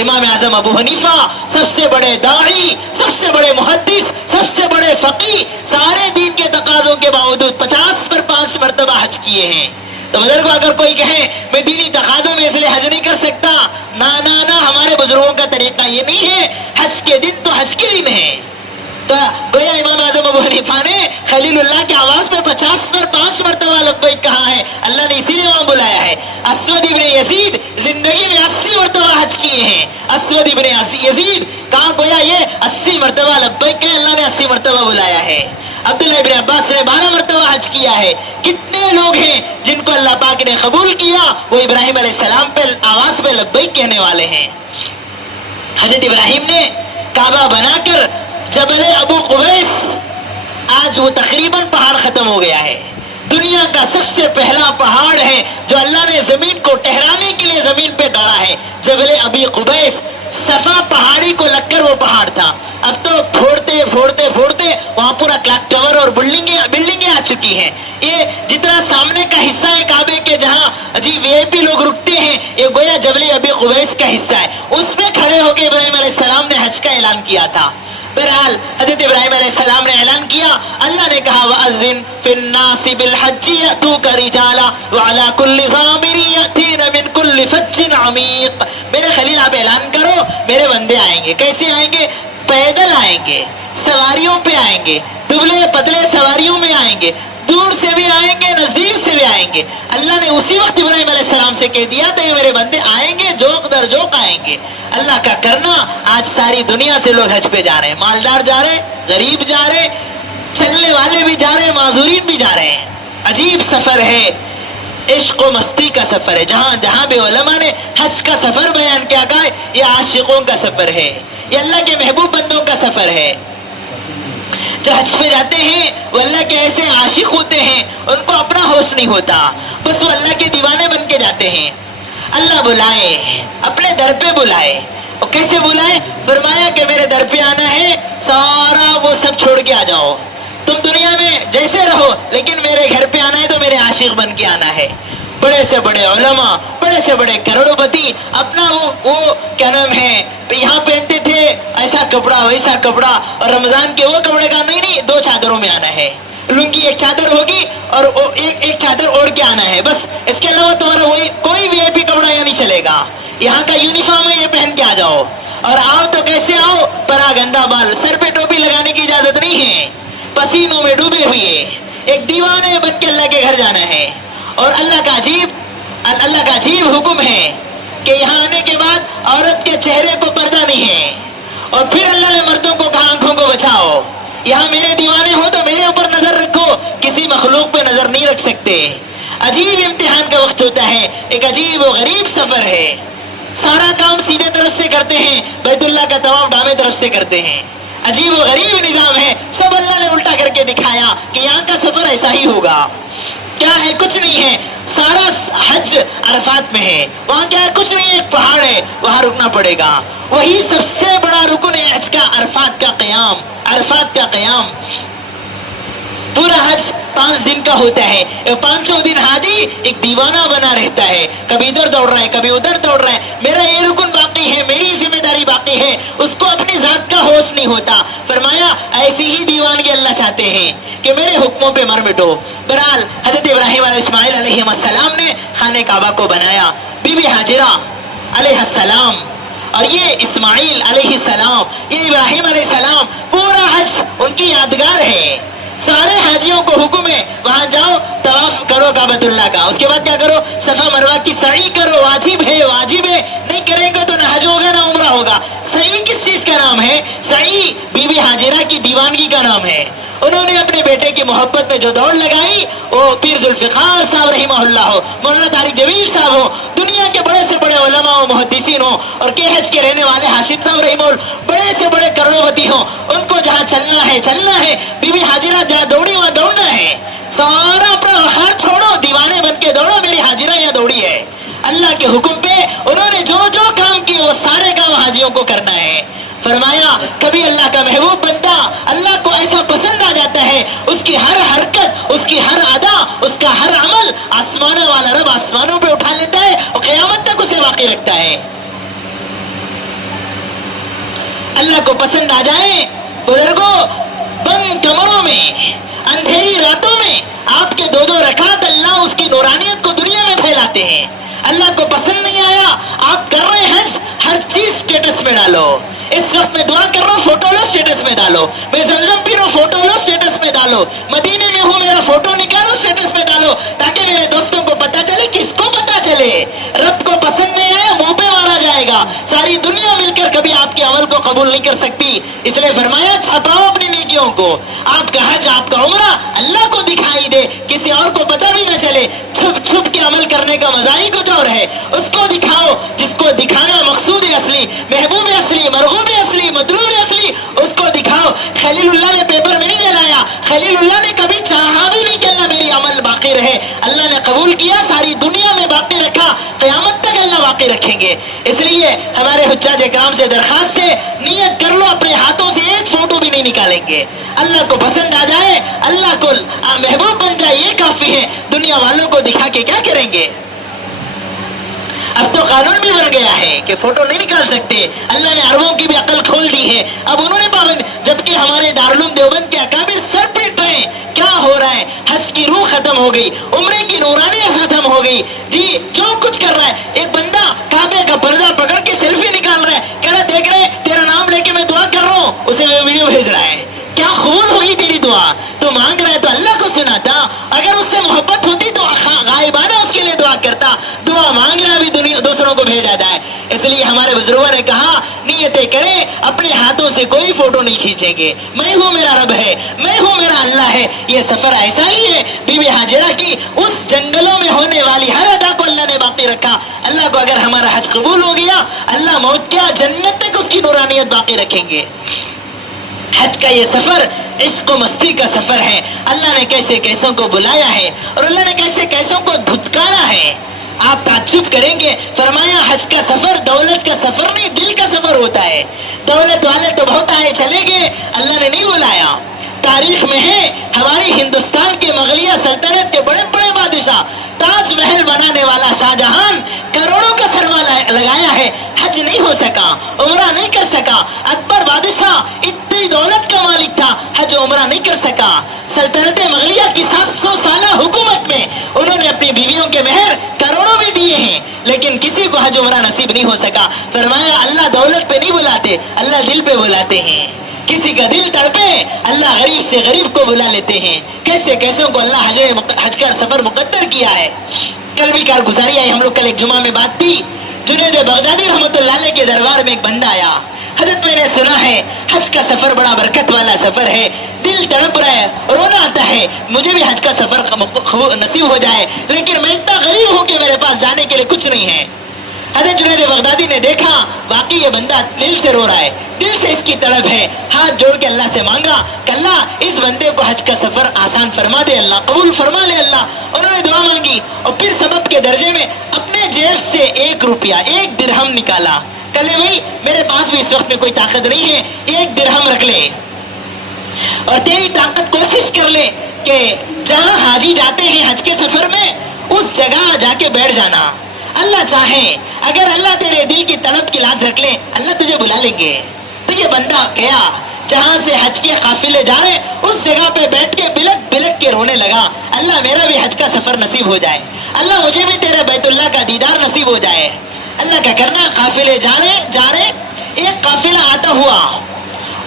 امام اعظم ابو حنیفہ سب سے بڑے داعی، سب سے بڑے محدث، سب سے بڑے فقیہ، سارے دین کے تقاضوں کے باوجود 50 پر 5 مرتبہ حج کیے ہیں. تو بزرگوں اگر کوئی کہے میں دینی تقاضوں میں اس لیے حج نہیں کر سکتا، نہ ہمارے بزرگوں کا طریقہ یہ نہیں ہے. حج کے دن تو حج کے دن ہے. تو گویا امام اعظم ابو حنیفہ نے خلیل اللہ کی آواز میں 50 پر 5 مرتبہ لبیک کہا ہے. اللہ نے اسی لیے وہاں بلایا ہے. اسود ابن یزید زندگی میں 80 مرتبہ حج کیے ہیں. اسود ابن یزید کہا گویا یہ 80 مرتبہ لبیک ہے، اللہ نے 80 مرتبہ بلایا ہے. عبداللہ ابن عباس نے 12 مرتبہ حج کیا ہے. کتنے لوگ ہیں جن کو اللہ پاک نے قبول کیا، وہ ابراہیم علیہ السلام پہ آواز پہ لبیک کہنے والے ہیں. حضرت ابراہیم نے کعبہ بنا کر جبل ابو قبیس، آج وہ تقریباً پہاڑ ختم ہو گیا ہے. دنیا کا سب سے پہلا پہاڑ ہے جو اللہ نے زمین کو ٹہرانے کے لیے زمین پہ گاڑا ہے، جبل ابی قبیس. صفا پہاڑی کو لگ کر وہ پہاڑ تھا. اب تو پھوڑتے وہاں پورا کلاک ٹاور اور بلڈنگیں آ چکی ہیں. یہ جتنا سامنے کا حصہ ہے کعبے کے جہاں وی آئی پی لوگ رکتے ہیں، یہ گویا جبل ابی قبیس کا حصہ ہے. اس میں کھڑے ہو کے ابراہیم علیہ السلام نے حج کا اعلان کیا تھا. بہرحال حضرت ابراہیم علیہ السلام نے اعلان کیا. اللہ نے کہا وَأَذِّن فِي النَّاسِ بِالْحَجِّ يَأْتُوكَ رِجَالًا وَعَلَى كُلِّ ضَامِرٍ يَأْتِينَ مِنْ كُلِّ فَجٍّ عَمِيقٍ. میرے خلیل آپ اعلان کرو، میرے بندے آئیں گے. کیسے آئیں گے؟ پیدل آئیں گے، سواریوں پہ آئیں گے، دبلے پتلے سواریوں میں آئیں گے، دور سے بھی آئیں گے، نزدیک سے بھی آئیں گے. اللہ نے اسی وقت ابراہیم علیہ السلام سے کہہ دیا تھا کہ میرے بندے آئیں گے، جوق در جوق آئیں گے. اللہ کا کرنا آج ساری دنیا سے لوگ حج پہ جا رہے ہیں. مالدار جا رہے ہیں، غریب جا رہے ہیں، چلنے والے بھی جا رہے ہیں، معذورین بھی جا رہے ہیں. عجیب سفر ہے، عشق و مستی کا سفر ہے. جہاں بھی علماء نے حج کا سفر بیان کیا گیا ہے، یہ عاشقوں کا سفر ہے، یہ اللہ کے محبوب بندوں کا سفر ہے. جو حج پہ جاتے ہیں وہ اللہ کے ایسے عاشق ہوتے ہیں، ان کو اپنا ہوش نہیں ہوتا، بس وہ اللہ کے دیوانے بن کے جاتے ہیں. اللہ بلائے، اپنے در پہ بلائے. اور کیسے بلائے؟ فرمایا کہ میرے در پہ آنا ہے، سارا وہ سب چھوڑ کے آ جاؤ. تم دنیا میں جیسے رہو لیکن میرے گھر پہ آنا ہے تو میرے عاشق بن کے آنا ہے. بڑے سے بڑے علماء، بڑے سے بڑے کروڑوں پتی اپنا وہ کیا نام ہے یہاں پہنتے تھے، ایسا کپڑا ویسا کپڑا، اور رمضان کے وہ کپڑے کا نہیں 2 چادروں میں آنا ہے. لنگی ایک چادر ہوگی اور ایک چادر اوڑھ کے آنا ہے، بس. اس کے علاوہ تمہارا کوئی وی آئی پی کپڑا یہاں نہیں چلے گا. یہاں کا یونیفارم ہے، یہ پہن کے آ جاؤ. اور آؤ تو کیسے آؤ؟ پرا گندا بال، سر پہ ٹوپی لگانے کی اجازت نہیں ہے، پسینوں میں ڈوبے ہوئے ایک دیوانے بن کے اللہ کے گھر جانا ہے. اور اللہ کا عجیب حکم ہے کہ یہاں آنے کے بعد عورت کے چہرے کو پردہ نہیں ہے. اور پھر اللہ نے مردوں کو کہا آنکھوں کو بچاؤ، یہاں میرے دیوانے ہو تو میرے اوپر نظر رکھو، کسی مخلوق پہ نظر نہیں رکھ سکتے. عجیب امتحان کا وقت ہوتا ہے، ایک عجیب و غریب سفر ہے. سارا کام سیدھے طرف سے کرتے ہیں، بیت اللہ کا تمام بامیں طرف سے کرتے ہیں. عجیب و غریب نظام ہے، سب اللہ نے الٹا کر کے دکھایا کہ یہاں کا سفر ایسا ہی ہوگا. کیا ہے؟ کچھ نہیں ہے. سارا حج عرفات میں ہے. وہاں کیا ہے؟ کچھ نہیں ہے، ایک پہاڑ ہے، وہاں رکنا پڑے گا. وہی سب سے بڑا رکن ہے حج کا، عرفات کا قیام. عرفات کا قیام پورا حج 5 دن کا ہوتا ہے. 5 دن حاجی ایک دیوانہ بنا رہتا ہے، کبھی ادھر دوڑ رہا ہے، کبھی ادھر دوڑ رہا ہے. میرا یہ رکن باقی ہے، میری ذمہ داری باقی ہے. اس کو اپنی ذات کا ہوش نہیں ہوتا. فرمایا ایسی ہی دیوانگی اللہ چاہتے ہیں کہ میرے حکموں پہ مر مٹو. بہرحال حضرت ابراہیم علیہ اسماعیل علیہ السلام نے خانہ کعبہ کو بنایا. بی بی ہاجرہ علیہ السلام اور یہ اسماعیل علیہ السلام، یہ ابراہیم علیہ السلام، پورا حج ان کی یادگار ہے. سارے حاجیوں کو حکم ہے وہاں جاؤ طواف کرو کعبۃ اللہ کا، اس کے بعد کیا کرو صفا مروہ کی سعی کرو، واجب ہے واجب ہے، نہیں کریں گے تو نہ حج ہوگا نہ عمرہ ہوگا۔ سعی کس چیز کا نام ہے؟ سعی بی بی ہاجرہ کی دیوانگی کا نام ہے۔ انہوں نے اپنے بیٹے کی محبت میں جو دوڑ لگائی، وہ پیر ذوالفقار صاحب رحمہ اللہ ہو، مولانا طارق جمیل صاحب ہو، دنیا کے بڑے سے بڑے علماء و محدثین ہو، اور KH کے رہنے والے ہاشم صاحب رحمہ اللہ بڑے سے بڑے کروڑپتی ہوں، ان کو جہاں چلنا ہے بی بی ہاجرہ جہاں دوڑی وہاں دوڑنا ہے۔ سارا اپنا وقار چھوڑو، دیوانے بن کے دوڑو، میری ہاجرہ یہاں دوڑی ہے۔ اللہ کے حکم پہ انہوں نے جو جو کام کیے وہ سارے کام حاجیوں کو کرنا ہے۔ فرمایا کبھی اللہ کا محبوب بنتا اللہ کو ایسا پسند آ جاتا ہے، اس کی ہر حرکت، اس کی ہر ادا، اس کا ہر عمل آسمانوں والا رب آسمانوں پہ اٹھا لیتا ہے اور قیامت تک اسے باقی رکھتا ہے۔ اللہ کو پسند آ جائے بزرگوں، بند کمروں میں اندھیری راتوں میں آپ کے 2 رکعت اللہ اس کی نورانیت کو دنیا میں پھیلاتے ہیں۔ اللہ کو پسند نہیں آیا، آپ کر رہے حج، ہر چیز سٹیٹس میں ڈالو۔ اس وقت میں دعا کر رہا ہوں، فوٹو لو سٹیٹس میں ڈالو۔ میں زمزم پی رہا ہوں، فوٹو لو سٹیٹس میں ڈالو۔ مدینے میں ہوں، میرا فوٹو نکالو سٹیٹس میں ڈالو، تاکہ میرے دوستوں کو پتا چلے۔ کس کو پتا چلے؟ رب کو پسند نہیں آیا منہ پہ مارا جائے گا، ساری دنیا مل کر کبھی آپ کے عمل کو قبول نہیں کر سکتی۔ اس لیے فرمایا چھپاؤ اپنی نیکیوں کو، آپ کا حج آپ کا عمرہ اللہ کو دکھائی دے، کسی اور کو پتا بھی نہ چلے۔ چھپ چھپ کے عمل کرنے کا مزہ ہی کچھ اور ہے، اس کو دکھاؤ جس کو دکھانا مقصود اصلی، محبوب اصلی، مرغوب اصلی، مطلوب اصلی، اس کو دکھاؤ۔ خلیل اللہ نے پیپر میں نہیں جلایا، خلیل اللہ نے کبھی چاہا بھی نہیں کہ اللہ میری عمل باقی رہے، اللہ نے قبول کیا، ساری دنیا میں باقی رکھا، قیامت تک اللہ باقی رکھیں گے۔ اس لیے ہمارے حجاج اکرام سے درخواست ہے، نیت کر لو اپنے ہاتھوں سے ایک فوٹو بھی نہیں نکالیں گے۔ اللہ کو پسند آ جائے، اللہ کو محبوب بن جائے، یہ کافی ہے، دنیا والوں کو دکھا کے کیا کریں گے؟ اب تو قانون بھی بن گیا ہے کہ فوٹو نہیں نکال سکتے، اللہ نے عربوں کی بھی عقل کھول دی ہے، اب انہوں نے پابند، جبکہ ہمارے دارالعلوم دیوبند کے اکابر سر پیٹ رہے ہیں، کیا ہو رہا ہے؟ حج کی روح ختم ہو گئی، عمرے کی نورانیت ختم ہو گئی، جی جو کچھ کر رہا ہے، ایک بندہ کعبے کا پردہ پکڑ کے سیلفی نکال رہا ہے، کہہ رہا دیکھ رہے تیرا نام لے کے میں دعا کر رہا ہوں، اسے میں ویڈیو بھیج رہا ہے۔ کیا قبول ہوگی تیری دعا؟ تو مانگ رہا ہے تو اللہ کو سناتا، اگر اس سے محبت ہوتی تو غائبانہ اس کے لیے دعا کرتا، دعا مانگ رہا بھی دوسروں کو بھیجا جائے۔ اس لیے ہمارے بزرگوں نے کہا نیتیں کریں، اپنے ہاتھوں سے کوئی فوٹو نہیں کھینچیں گے، میں ہوں میرا رب ہے، میں ہوں میرا اللہ ہے۔ یہ سفر ایسا ہی ہے، بی بی ہاجرہ کی اس جنگلوں میں ہونے والی ہر ادا کو اللہ نے باقی رکھا۔ اللہ کو اگر ہمارا حج قبول ہو گیا، اللہ موت کیا جنت تک اس کی نورانیت باقی رکھیں گے۔ حج کا یہ سفر عشق و مستی کا سفر ہے، اللہ نے کیسے کیسوں کو بلایا ہے اور اللہ نے کیسے کیسوں کو دھتکارا ہے، آپ تعجب کریں گے۔ فرمایا حج کا سفر دولت کا سفر نہیں، دل کا سفر ہوتا ہے۔ دولت والے تو بہت آئے چلے گئے، اللہ نے نہیں بلایا۔ تاریخ میں ہے ہماری ہندوستان کے مغلیہ سلطنت کے بڑے بڑے بادشاہ، تاج محل بنانے والا شاہ جہان کروڑوں کا سرمایہ لگایا ہے، حج نہیں ہو سکا، عمرہ نہیں کر سکا۔ اکبر بادشاہ اتنی دولت کا مالک تھا، حج عمرہ نہیں کر سکا۔ سلطنت مغلیہ کی 700 سالہ حکومت میں انہوں نے اپنی بیویوں کے مہر کروڑوں بھی دیے ہیں، لیکن کسی کو حج عمرہ نصیب نہیں ہو سکا۔ فرمایا اللہ دولت پہ نہیں بلاتے، اللہ دل پہ بلاتے ہیں۔ کسی کا دل تڑپے اللہ غریب سے غریب کو بلا لیتے ہیں۔ کیسے کیسوں کو اللہ حج کا سفر مقدر کیا ہے۔ کل بھی کارگزاری آئی، ہم لوگ کل ایک جمعہ میں بات تھی، جنید بغدادی رحمۃ اللہ علیہ کے دربار میں ایک بندہ آیا، حضرت میں نے سنا ہے حج کا سفر بڑا برکت والا سفر ہے، دل تڑپ رہا ہے، رونا آتا ہے، مجھے بھی حج کا سفر نصیب ہو جائے، لیکن میں اتنا غریب ہوں کہ میرے پاس جانے کے لیے کچھ نہیں ہے۔ حضرت جنید بغدادی نے دیکھا واقعی یہ بندہ دل سے رو رہا ہے، دل سے اس کی طلب ہے، ہاتھ جوڑ کے اللہ سے مانگا کہ اللہ اس بندے کو حج کا سفر آسان فرما دے، اللہ قبول فرما لے اللہ۔ انہوں نے دعا مانگی اور پھر سبب کے درجے میں اپنے جیب سے 1 روپیہ 1 درہم نکالا، کہلے بھائی میرے پاس بھی اس وقت میں کوئی طاقت نہیں ہے، 1 درہم رکھ لے اور تیری طاقت کوشش کر لے کہ جہاں حاجی جاتے ہیں حج کے سفر میں اس جگہ جا کے بیٹھ جانا، اللہ چاہے اگر اللہ تیرے دل کی طلب کی لاج رکھ لے اللہ تجھے بلا لیں گے۔ تو یہ بندہ گیا جہاں سے حج کے قافلے جا رہے اس جگہ پہ بیٹھ کے بلک بلک کے رونے لگا، اللہ میرا بھی حج کا سفر نصیب ہو جائے، اللہ مجھے بھی تیرے بیت اللہ کا دیدار نصیب ہو جائے۔ اللہ کا کرنا، قافلے جا رہے ایک قافلہ آتا ہوا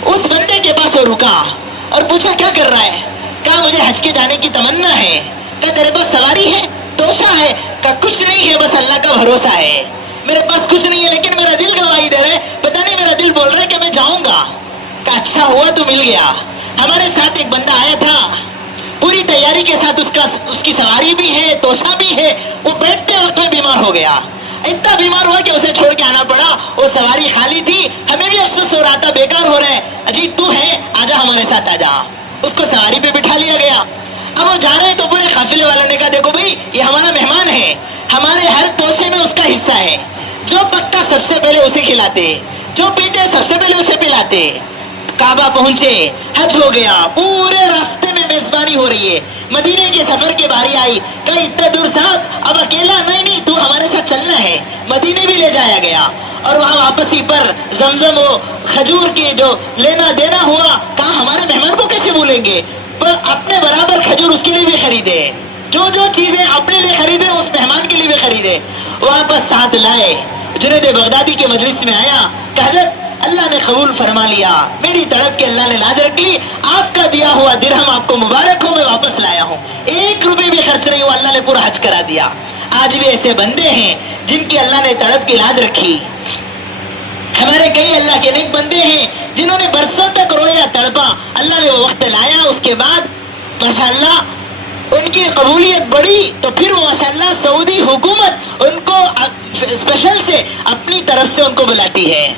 اس بندے کے پاس وہ رکا اور پوچھا کیا کر رہا ہے؟ کہا مجھے حج کے جانے کی تمنا ہے. کہا تیرے پاس سواری ہے, توشہ ہے؟ کہا کچھ نہیں ہے, بس اللہ کا بھروسہ ہے. میرے پاس کچھ نہیں ہے لیکن میرا دل گواہی دے رہا ہے, پتہ نہیں میرا دل بول رہا ہے کہ میں جاؤں گا. کہا اچھا ہوا تو مل گیا. ہمارے ساتھ ایک بندہ آیا تھا, پوری تیاری کے ساتھ, اس کی سواری بھی ہے, توشہ بھی ہے. وہ بیٹھتے وقت میں بیمار ہو گیا. اتنا بیمار ہوا کہ اسے چھوڑ کے آنا پڑا. وہ سواری خالی تھی, ہمیں بھی افسوس ہو رہا تھا, بیکار ہو رہا ہے. اجی تو ہے, آجا ہمارے ساتھ آجا. اس کو سواری پہ بٹھا لیا گیا. اب وہ جا رہے ہیں تو پورے قافلے والوں نے کہا دیکھو بھائی یہ ہمارا مہمان ہے, ہمارے ہر توشے میں اس کا حصہ ہے. جو پکا سب سے پہلے اسے کھلاتے, جو پیتے سب سے پہلے اسے پلاتے. کعبہ پہنچے, حج ہو گیا, پورے راستے میں میزبانی ہو رہی ہے. مدینے کے سفر کی باری آئی, کہ اتنا دور صاحب اب اکیلا نہیں, تو ہمارے ساتھ چلنا ہے. مدینے بھی لے جایا گیا اور وہاں واپسی پر زمزم و کھجور کی جو لینا دینا ہوا. کہا ہمارے مہمان کو کیسے بھولیں گے, پر اپنے برابر کھجور اس کے لیے بھی خریدے. جو جو چیزیں اپنے لیے خریدے اس مہمان کے لیے بھی خریدے. واپس ساتھ لائے. جنید بغدادی کے مجلس میں آیا, کہ حضرت اللہ نے قبول فرما لیا, میری تڑپ کے اللہ نے لاج رکھ لی, آپ کا دیا ہوا درہم آپ کو مبارک ہو, میں واپس لایا ہوں. 1 روپے بھی خرچ نہیں ہوا, اللہ نے پورا حج کرا دیا. آج بھی ایسے بندے ہیں جن کی اللہ نے تڑپ کی لاج رکھی. ہمارے کئی اللہ کے نیک بندے ہیں جنہوں نے برسوں تک رویا, تڑپا, اللہ نے وہ وقت لایا. اس کے بعد ماشاءاللہ ان کی قبولیت بڑھی تو پھر ماشاءاللہ سعودی حکومت ان کو اسپیشل سے اپنی طرف سے ان کو بلاتی ہے.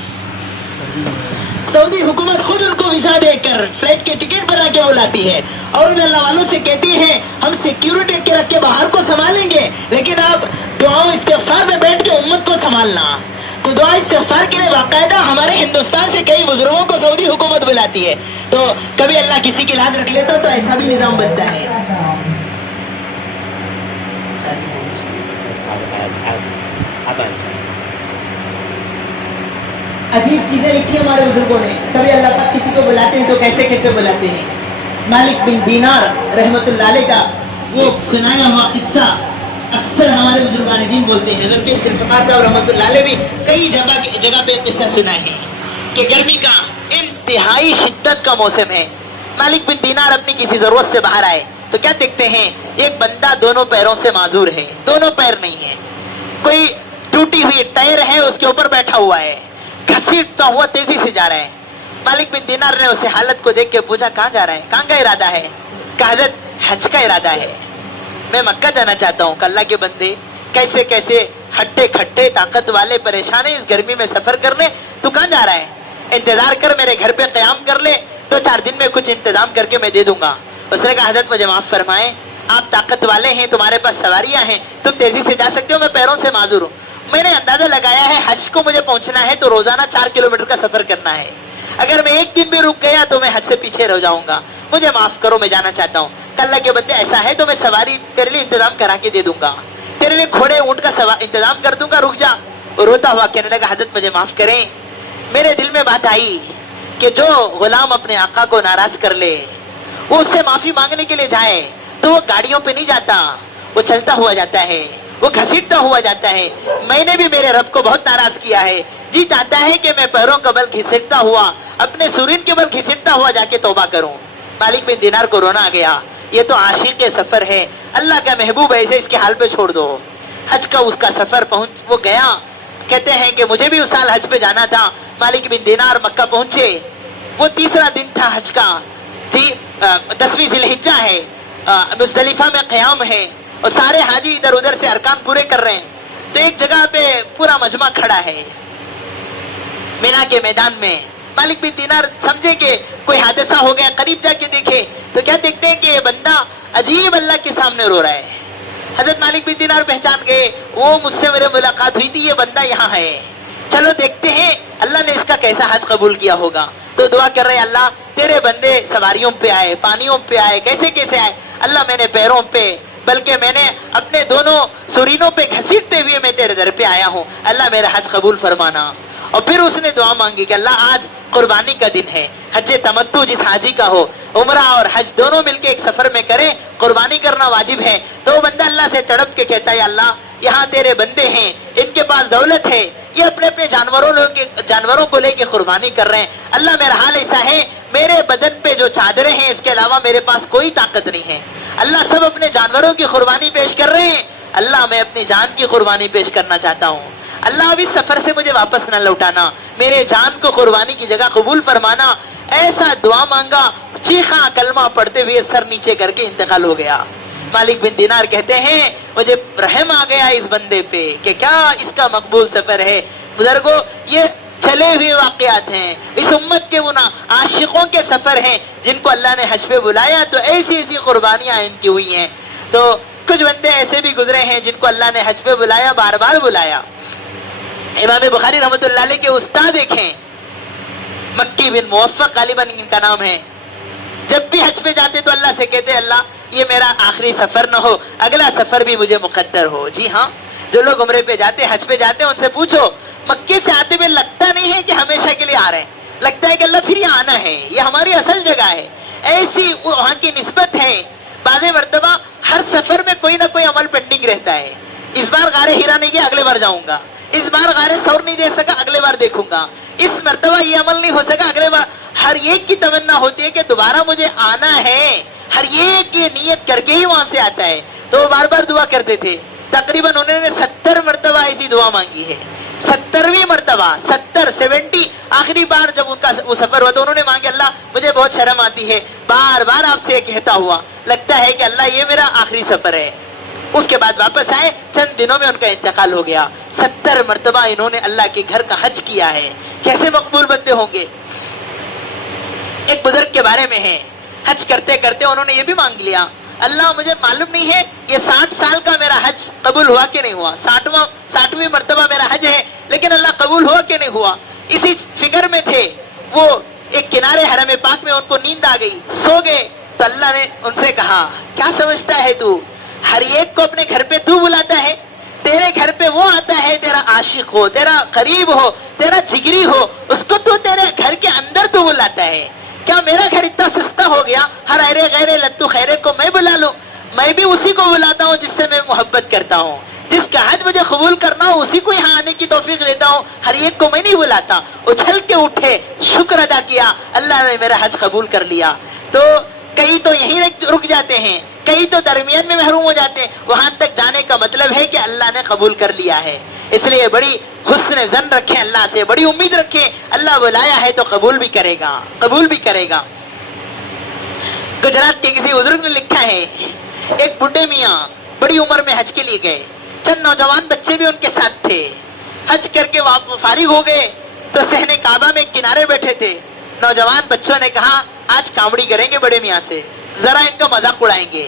سعودی حکومت خود ان کو ویزا دے کر فلائٹ کے ٹکٹ بنا کے بلاتی ہے, اور ان اللہ والوں سے کہتی ہے ہم سیکیورٹی کے رکھ کے باہر کو سنبھالیں گے, لیکن آپ دعاؤں استغفار میں بیٹھ کے امت کو سنبھالنا. تو دعا استغفار کے لیے باقاعدہ ہمارے ہندوستان سے کئی بزرگوں کو سعودی حکومت بلاتی ہے. تو کبھی اللہ کسی کی لاج رکھ لیتا تو ایسا بھی نظام بنتا ہے. عجیب چیزیں لکھی ہمارے بزرگوں نے. کبھی اللہ پاک کسی کو بلاتے ہیں تو کیسے کیسے بلاتے ہیں. مالک بن دینار رحمت اللہ علیہ کا وہ سنایا ہوا قصہ اکثر ہمارے بزرگان دین بولتے ہیں. حضرت پیر سلفقار صاحب رحمت اللہ علیہ بھی کئی جگہ پہ قصہ سنا ہے کہ گرمی کا انتہائی شدت کا موسم ہے. مالک بن دینار اپنی کسی ضرورت سے باہر آئے تو کیا دیکھتے ہیں, ایک بندہ دونوں پیروں سے معذور ہے, دونوں پیر نہیں ہے, کوئی ٹوٹی ہوئی ٹائر ہے اس کے اوپر بیٹھا ہوا ہے, گھسیٹتا ہوا تیزی سے جا رہا ہے. مالک بن دینار نے اسے حالت کو دیکھ کے پوچھا کہاں جا رہا ہے, کہاں کا ارادہ ہے. کہا حضرت حج کا ارادہ ہے, میں مکہ جانا چاہتا ہوں. کہ اللہ کے بندے کیسے کیسے ہٹے کھٹے طاقت والے پریشان ہیں اس گرمی میں سفر کرنے, تو کہاں جا رہا ہے. انتظار کر, میرے گھر پہ قیام کر لے, 2-4 دن میں کچھ انتظام کر کے میں دے دوں گا. اس نے کہا حضرت مجھے معاف فرمائیں, آپ طاقت والے ہیں, تمہارے پاس سواریاں ہیں, تم تیزی سے جا سکتے ہو, میں پیروں سے معذور ہوں. میں نے اندازہ لگایا ہے حج کو مجھے پہنچنا ہے تو روزانہ 4 کلومیٹر کا سفر کرنا ہے. اگر میں 1 دن بھی رک گیا تو میں حج سے پیچھے رہ جاؤں گا, مجھے معاف کرو, میں جانا چاہتا ہوں. اللہ کے بندے ایسا ہے تو میں سواری تیرے لیے انتظام کرا کے دے دوں گا, تیرے لیے گھوڑے اونٹ کا انتظام کر دوں گا, رک جا. روتا ہوا کہنے لگا حضرت مجھے معاف کریں, میرے دل میں بات آئی کہ جو غلام اپنے آقا کو ناراض کر لے, وہ اس سے معافی مانگنے کے لیے جائے تو وہ گاڑیوں پہ نہیں جاتا, وہ چلتا ہوا جاتا ہے, وہ گھسیٹتا ہوا جاتا ہے. میں نے بھی میرے رب کو بہت ناراض کیا ہے, جی چاہتا ہے کہ میں پیروں کا بل گھسیٹتا ہوا, اپنے سورین کے بل گھسیٹتا ہوا جا کے توبہ کروں. مالک بن دینار کو رونا آ گیا, یہ تو عاشق کے سفر ہے, اللہ کا محبوب ایسے اس کے حال پہ چھوڑ دو. حج کا اس کا سفر وہ گیا, کہتے ہیں کہ مجھے بھی اس سال حج پہ جانا تھا. مالک بن دینار مکہ پہنچے, وہ 3را دن تھا حج کا, 10ویں ذی الحجہ ہے, مزدلفہ میں قیام ہے اور سارے حاجی ادھر ادھر سے ارکان پورے کر رہے ہیں. تو ایک جگہ پہ پورا مجمع کھڑا ہے مینا کے میدان میں. مالک بن دینار سمجھے کہ کوئی حادثہ ہو گیا, قریب جا کے دیکھے تو کیا دیکھتے ہیں کہ یہ بندہ عجیب اللہ کے سامنے رو رہا ہے. حضرت مالک بن دینار پہچان گئے, وہ مجھ سے میرے ملاقات ہوئی تھی, یہ بندہ یہاں ہے, چلو دیکھتے ہیں اللہ نے اس کا کیسا حج قبول کیا ہوگا. تو دعا کر رہے, اللہ تیرے بندے سواریوں پہ آئے, پانیوں پہ آئے, کیسے کیسے آئے. اللہ میں نے پیروں پہ بلکہ میں نے اپنے دونوں سورینوں پہ گھسیٹتے ہوئے میں تیرے در پہ آیا ہوں, اللہ میرا حج قبول فرمانا. اور پھر اس نے دعا مانگی کہ اللہ آج قربانی کا دن ہے, حج تمتع جس حاجی کا ہو, عمرہ اور حج دونوں مل کے ایک سفر میں کرے, قربانی کرنا واجب ہے. تو وہ بندہ اللہ سے تڑپ کے کہتا ہے اللہ یہاں تیرے بندے ہیں, ان کے پاس دولت ہے, یہ اپنے اپنے جانوروں کو لے کے قربانی کر رہے ہیں. اللہ میرا حال ایسا ہے, میرے بدن پہ جو چادریں ہیں اس کے علاوہ میرے پاس کوئی طاقت نہیں ہے. اللہ سب اپنے جانوروں کی قربانی پیش کر رہے ہیں, اللہ میں اپنی جان کی قربانی پیش کرنا چاہتا ہوں. اللہ اب اس سفر سے مجھے واپس نہ لوٹانا, میرے جان کو قربانی کی جگہ قبول فرمانا. ایسا دعا مانگا, چیخا, کلمہ پڑھتے ہوئے سر نیچے کر کے انتقال ہو گیا. مالک بن دینار کہتے ہیں مجھے رحم آ گیا اس بندے پہ کہ کیا اس کا مقبول سفر ہے. بزرگوں, یہ چلے ہوئے واقعات ہیں, اس امت کے وہ عاشقوں کے سفر ہیں جن کو اللہ نے حج پہ بلایا تو ایسی ایسی قربانیاں ان کی ہوئی ہیں. تو کچھ بندے ایسے بھی گزرے ہیں جن کو اللہ نے حج پہ بلایا, بار بار بلایا. امام بخاری رحمۃ اللہ علیہ کے استاد دیکھیں, مکی بن موفق غالباً ان کا نام ہے. جب بھی حج پہ جاتے تو اللہ سے کہتے اللہ یہ میرا آخری سفر نہ ہو, اگلا سفر بھی مجھے مقدر ہو. جی ہاں, جو لوگ عمرے پہ جاتے, حج پہ جاتے, ان سے پوچھو مکے سے آتے ہوئے لگتا نہیں ہے کہ ہمیشہ کے لیے آ رہے ہیں, لگتا ہے کہ اللہ پھر یہ آنا ہے, یہ ہماری اصل جگہ ہے. ایسی وہاں کی نسبت ہے. بعض مرتبہ ہر سفر میں کوئی نہ کوئی عمل پینڈنگ رہتا ہے. اس بار غار ہیرا نہیں گیا, اگلے بار جاؤں گا. اس بار غار ثور نہیں دے سکا, اگلے بار دیکھوں گا. اس مرتبہ یہ عمل نہیں ہو سکا, اگلے بار. ہر ایک کی تمنا ہوتی ہے کہ دوبارہ مجھے آنا ہے. ہر ایک یہ نیت کر کے ہی وہاں سے آتا ہے. تو وہ بار بار دعا کرتے تھے. تقریباً انہوں نے 70 مرتبہ ایسی دعا مانگی ہے. 70ویں مرتبہ, 70 آخری بار جب ان کا وہ سفر ہوا تو انہوں نے مانگی اللہ مجھے بہت شرم آتی ہے, بار بار آپ سے کہتا ہوا, لگتا ہے کہ اللہ یہ میرا آخری سفر ہے. اس کے بعد واپس آئے, چند دنوں میں ان کا انتقال ہو گیا. 70 مرتبہ انہوں نے اللہ کے گھر کا حج کیا ہے. کیسے مقبول بندے ہوں گے. ایک بزرگ کے بارے میں ہے, حج کرتے کرتے انہوں نے یہ بھی مانگ لیا اللہ مجھے معلوم نہیں ہے یہ 60 سال کا میرا حج قبول ہوا کہ نہیں ہوا, 60ویں مرتبہ میرا حج ہے, لیکن اللہ قبول ہوا کہ نہیں ہوا. اسی فکر میں تھے وہ. ایک کنارے حرم پاک میں ان کو نیند آ گئی, سو گئے. تو اللہ نے ان سے کہا کیا سمجھتا ہے تو, ہر ایک کو اپنے گھر پہ تو بلاتا ہے, تیرے گھر پہ وہ آتا ہے تیرا عاشق ہو, تیرا قریب ہو, تیرا جگری ہو, اس کو تو تیرے گھر کے اندر تو بلاتا ہے. کیا میرا گھر اتنا سستا ہو گیا ہر ایرے غیرے لتو خیرے کو میں بلا لوں؟ میں بھی اسی کو بلاتا ہوں جس سے میں محبت کرتا ہوں, جس کا حج مجھے قبول کرنا ہو اسی کو یہاں آنے کی توفیق دیتا ہوں, ہر ایک کو میں نہیں بلاتا. اچھل کے اٹھے, شکر ادا کیا, اللہ نے میرا حج قبول کر لیا. تو کئی تو یہیں رک جاتے ہیں, کئی تو درمیان میں محروم ہو جاتے ہیں. وہاں تک جانے کا مطلب ہے کہ اللہ نے قبول کر لیا ہے. اس لیے بڑی حسن ظن رکھیں اللہ سے, بڑی امید رکھیں, اللہ بلایا ہے تو قبول بھی کرے گا, قبول بھی کرے گا. گجرات کے کسی بزرگ نے لکھا ہے ایک بڈھے میاں بڑی عمر میں حج کے لیے گئے, چند نوجوان بچے بھی ان کے ساتھ تھے. حج کر کے فارغ ہو گئے تو صحن کعبہ میں کنارے بیٹھے تھے. نوجوان بچوں نے کہا آج کاوڑی کریں گے بڑے میاں سے, ذرا ان کا مذاق اڑائیں گے.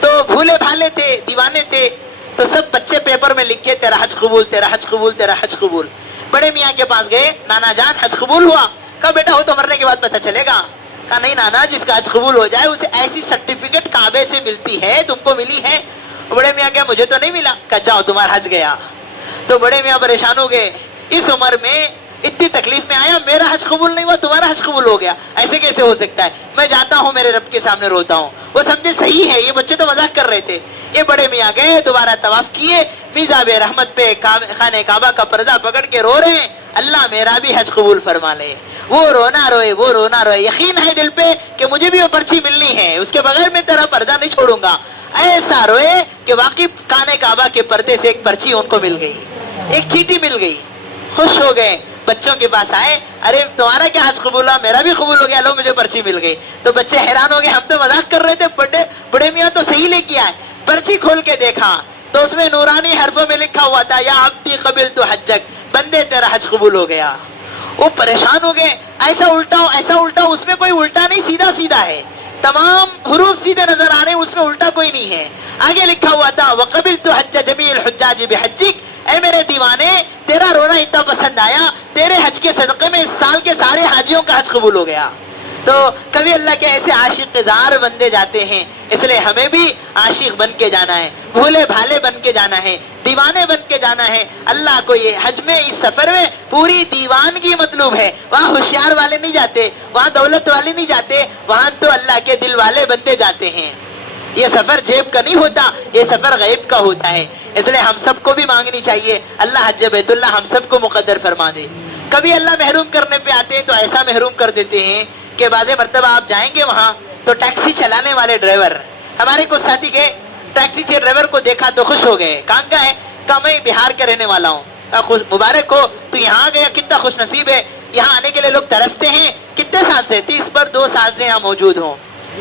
تو بھولے بھالے تھے, دیوانے تھے, تو سب بچے پیپر میں لکھے تیرا حج قبول, تیرا حج قبول, تیرا حج قبول. بڑے میاں کے پاس گئے, نانا جان حج قبول ہوا؟ کہا بیٹا ہو تو مرنے کے بعد پتہ چلے گا. کہا نہیں نانا, جس کا حج قبول ہو جائے اسے ایسی سرٹیفکیٹ کعبے سے ملتی ہے, تم کو ملی ہے؟ بڑے میاں کہا مجھے تو نہیں ملا. کہا جاؤ تمہارا حج گیا. تو بڑے میاں پریشان ہو گئے, اس عمر میں اتنی تکلیف میں آیا, میرا حج قبول نہیں ہوا, تمہارا حج قبول ہو گیا, ایسے کیسے ہو سکتا ہے؟ میں جاتا ہوں میرے رب کے سامنے روتا ہوں. وہ سمجھے صحیح ہے, یہ بچے تو مذاق کر رہے تھے. یہ بڑے میاں گئے, دوبارہ طواف کیے, میزاب رحمت پہ خانہ کعبہ کا پردہ پکڑ کے رو رہے ہیں اللہ میرا بھی حج قبول فرما لے. وہ رونا روئے, وہ رونا روئے, یقین ہے دل پہ کہ مجھے بھی وہ پرچی ملنی ہے, اس کے بغیر میں تیرا پردہ نہیں چھوڑوں گا. ایسا روئے کہ واقعی خانہ کعبہ کے پردے سے ایک پرچی ان کو مل گئی, ایک چیٹی مل گئی. خوش ہو گئے, بچوں کے پاس آئے, ارے تمہارا کیا حج قبول ہوا؟ میرا بھی قبول ہو گیا, لو مجھے پرچی مل گئی. تو بچے حیران ہو گئے, ہم تو مذاق کر رہے تھے, بڑے میاں تو صحیح لے کے آئے. پرچی کھول کے دیکھا تو اس میں نورانی حرفوں میں لکھا ہوا تھا یا عبدی قبلت حجک, بندے تیرا حج قبول ہو گیا. وہ پریشان ہو گئے, ایسا الٹاؤ ایسا الٹاؤ, اس میں کوئی الٹا نہیں, سیدھا سیدھا ہے, تمام حروف سیدھے نظر آ رہے ہیں, اس میں الٹا کوئی نہیں ہے. آگے لکھا ہوا تھا وقبلت حج جمیع الحجاج بحجک, اے میرے دیوانے تیرا رونا اتنا پسند آیا, تیرے حج کے صدقے میں اس سال کے سارے حاجیوں کا حج قبول ہو گیا. تو کبھی اللہ کے ایسے عاشق زار بندے جاتے ہیں, اس لیے ہمیں بھی عاشق بن کے جانا ہے, بھولے بھالے بن کے جانا ہے, دیوانے بن کے جانا ہے. اللہ کو یہ حج میں, اس سفر میں پوری دیوانگی مطلوب ہے. وہاں ہوشیار والے نہیں جاتے, وہاں دولت والے نہیں جاتے, وہاں تو اللہ کے دل والے بندے جاتے ہیں. یہ سفر جیب کا نہیں ہوتا، یہ سفر غیب کا ہوتا ہے. اس لیے ہم سب کو بھی مانگنی چاہیے اللہ حج بیت اللہ ہم سب کو مقدر فرما دے. کبھی اللہ محروم کرنے پہ آتے ہیں تو ایسا محروم کر دیتے ہیں کہ بعض مرتبہ آپ جائیں گے وہاں تو ٹیکسی چلانے والے ڈرائیور، ہمارے کچھ ساتھی گئے ٹیکسی کے ڈرائیور کو دیکھا تو خوش ہو گئے. کہاں کا ہے؟ کہا میں بہار کا رہنے والا ہوں. مبارک ہو، تو یہاں گیا، کتنا خوش نصیب ہے. یہاں آنے کے لیے لوگ ترستے ہیں. کتنے سال سے؟ 30 پر 2 سال سے یہاں موجود ہوں.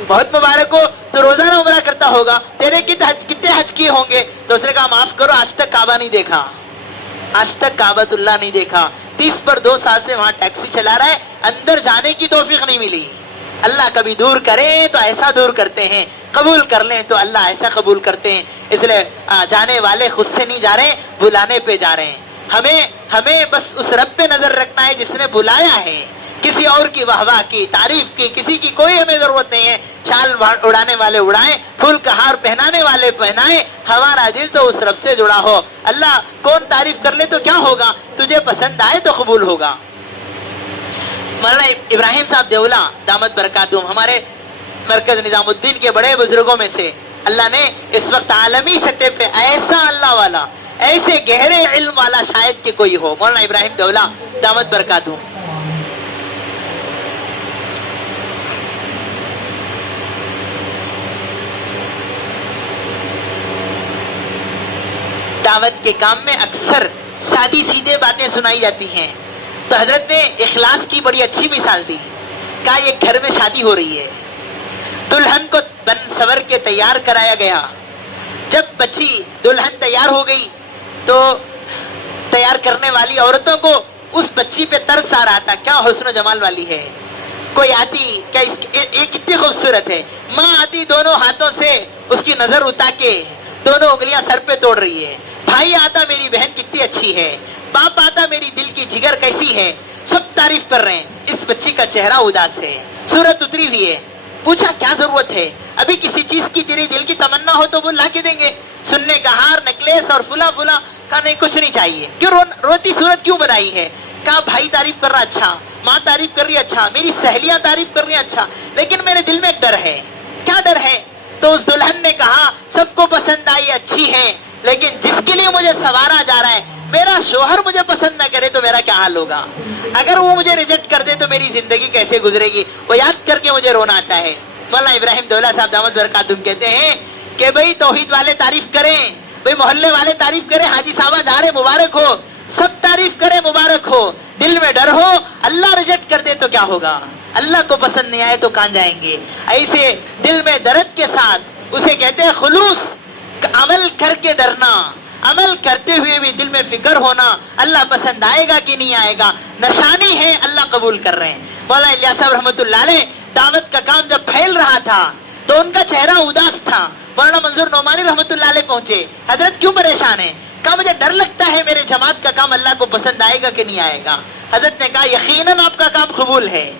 بہت مبارک ہو، تو روزانہ عمرہ کرتا ہوگا، تیرے کتنے حج کیے ہوں گے؟ تو اس نے کہا معاف کرو آج تک کعبہ نہیں دیکھا، آج تک کعبۃ اللہ نہیں دیکھا. 30 پر 2 سال سے وہاں ٹیکسی چلا رہا ہے، اندر جانے کی توفیق نہیں ملی. اللہ کبھی دور کرے تو ایسا دور کرتے ہیں، قبول کر لیں تو اللہ ایسا قبول کرتے ہیں. اس لیے جانے والے خود سے نہیں جا رہے، بلانے پہ جا رہے ہیں. ہمیں بس اس رب پہ نظر رکھنا ہے جس نے بلایا ہے. کسی اور کی واہ واہ کی، تعریف کی، کسی کی کوئی ہمیں ضرورت نہیں ہے. شال اڑانے والے اڑائیں، پھول کا ہار پہنانے والے پہنائیں، ہمارا دل تو اس رب سے جڑا ہو. اللہ کون تعریف کر لے تو کیا ہوگا؟ تجھے پسند آئے تو قبول ہوگا. مولانا ابراہیم صاحب دیولہ دامت برکاتہم ہمارے مرکز نظام الدین کے بڑے بزرگوں میں سے، اللہ نے اس وقت عالمی سطح پہ ایسا اللہ والا، ایسے گہرے علم والا شاید کہ کوئی ہو. مولانا ابراہیم دیولہ دامت برکاتہم. دعوت کے کام میں اکثر سادی سیدھے باتیں سنائی جاتی ہیں، تو حضرت نے اخلاص کی بڑی اچھی مثال دی. کہا ایک گھر میں شادی ہو رہی ہے، دلہن کو بن سور کے تیار کرایا گیا. جب بچی دلہن تیار ہو گئی تو تیار کرنے والی عورتوں کو اس بچی پہ ترس آ رہا تھا، کیا حسن و جمال والی ہے. کوئی آتی کیا یہ کتنی خوبصورت ہے. ماں آتی دونوں ہاتھوں سے اس کی نظر اٹھا کے دونوں انگلیاں سر پہ توڑ رہی ہے. بھائی آتا میری بہن کتنی اچھی ہے، باپ آتا میری دل کی جگر کیسی ہے. سب تعریف کر رہے ہیں. اس بچی کا چہرہ اداس ہے، صورت اتری ہوئی ہے. پوچھا کیا ضرورت ہے؟ ابھی کسی چیز کی تیری دل کی تمنا ہو تو وہ لا کے دیں گے، سننے کا ہار، نیکلیس اور فلا فلا. کہا نہیں کچھ نہیں چاہیے. کیوں روتی صورت کیوں بنائی ہے؟ کہا بھائی تعریف کر رہا اچھا، ماں تعریف کر رہی اچھا، میری سہیلیاں تعریف کر رہی اچھا، لیکن میرے دل میں ایک ڈر ہے. کیا ڈر ہے؟ تو اس دلہن نے کہا سب کو پسند آئی اچھی ہے، لیکن جس کے لیے مجھے سوارا جا رہا ہے میرا شوہر مجھے پسند نہ کرے تو میرا کیا حال ہوگا؟ اگر وہ مجھے ریجیکٹ کر دے تو میری زندگی کیسے گزرے گی؟ وہ یاد کر کے مجھے رونا آتا ہے. مولانا ابراہیم دیولہ صاحب دامت برکاتہم کہتے ہیں کہ بھئی توحید والے تعریف کریں، بھئی محلے والے تعریف کریں، حاجی صاحبہ جا رہے مبارک ہو، سب تعریف کریں مبارک ہو. دل میں ڈر ہو، اللہ ریجیکٹ کر دے تو کیا ہوگا؟ اللہ کو پسند نہیں آئے تو کہاں جائیں گے؟ ایسے دل میں درد کے ساتھ اسے کہتے ہیں خلوص. عمل کر کے ڈرنا، عمل کرتے ہوئے بھی دل میں فکر ہونا اللہ پسند آئے گا کہ نہیں آئے گا. نشانی ہے اللہ قبول کر رہے ہیں. مولانا الیاس صاحب رحمۃ اللہ علیہ دعوت کا کام جب پھیل رہا تھا تو ان کا چہرہ اداس تھا. مولانا منظور نعمانی رحمۃ اللہ علیہ پہنچے، حضرت کیوں پریشان ہیں؟ کہا مجھے ڈر لگتا ہے میرے جماعت کا کام اللہ کو پسند آئے گا کہ نہیں آئے گا. حضرت نے کہا یقیناً آپ کا کام قبول ہے.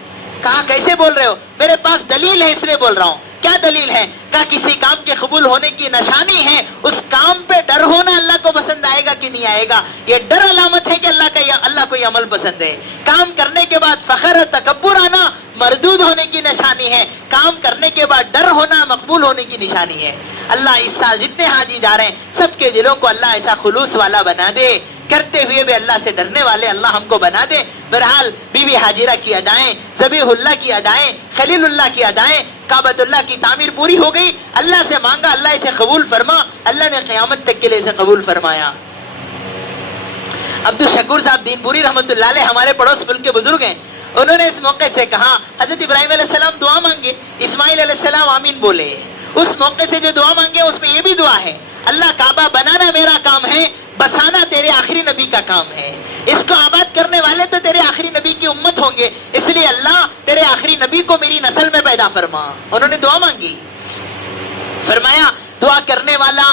کہا کیسے بول رہے ہو؟ میرے پاس دلیل ہے اس لیے بول رہا ہوں. کیا دلیل ہے؟ کہا کسی کام کے قبول ہونے کی نشانی ہے اس کام پہ ڈر ہونا اللہ کو پسند آئے گا کہ نہیں آئے گا. یہ ڈر علامت ہے کہ اللہ کو یہ عمل پسند ہے. کام کرنے کے بعد فخر اور تکبر آنا مردود ہونے کی نشانی ہے. کام کرنے کے بعد ڈر ہونا مقبول ہونے کی نشانی ہے. اللہ اس سال جتنے حاجی جا رہے ہیں سب کے دلوں کو اللہ ایسا خلوص والا بنا دے، کرتے ہوئے بھی اللہ سے ڈرنے والے اللہ ہم کو بنا دے. بہرحال بی بی حاجرہ کی ادائیں، ذبیح اللہ کی ادائیں، خلیل اللہ کی ادائیں، کعبۃ اللہ کی تعمیر پوری ہو گئی. اللہ سے مانگا، اللہ اسے قبول فرما. اللہ نے قیامت تک کے لیے اسے قبول فرمایا. عبد الشکور صاحب دین پوری رحمۃ اللہ علیہ ہمارے پڑوس ملک کے بزرگ ہیں. انہوں نے اس موقع سے کہا حضرت ابراہیم علیہ السلام دعا مانگے، اسماعیل علیہ السلام آمین بولے. اس موقع سے جو دعا مانگے اس میں یہ بھی دعا ہے اللہ کعبہ بنانا میرا کام ہے، بسانا تیرے آخری نبی کا کام ہے. اس کو آباد کرنے والے تو تیرے آخری نبی کی امت ہوں گے، اس لیے اللہ تیرے آخری نبی کو میری نسل میں پیدا فرما. انہوں نے دعا مانگی. فرمایا دعا کرنے والا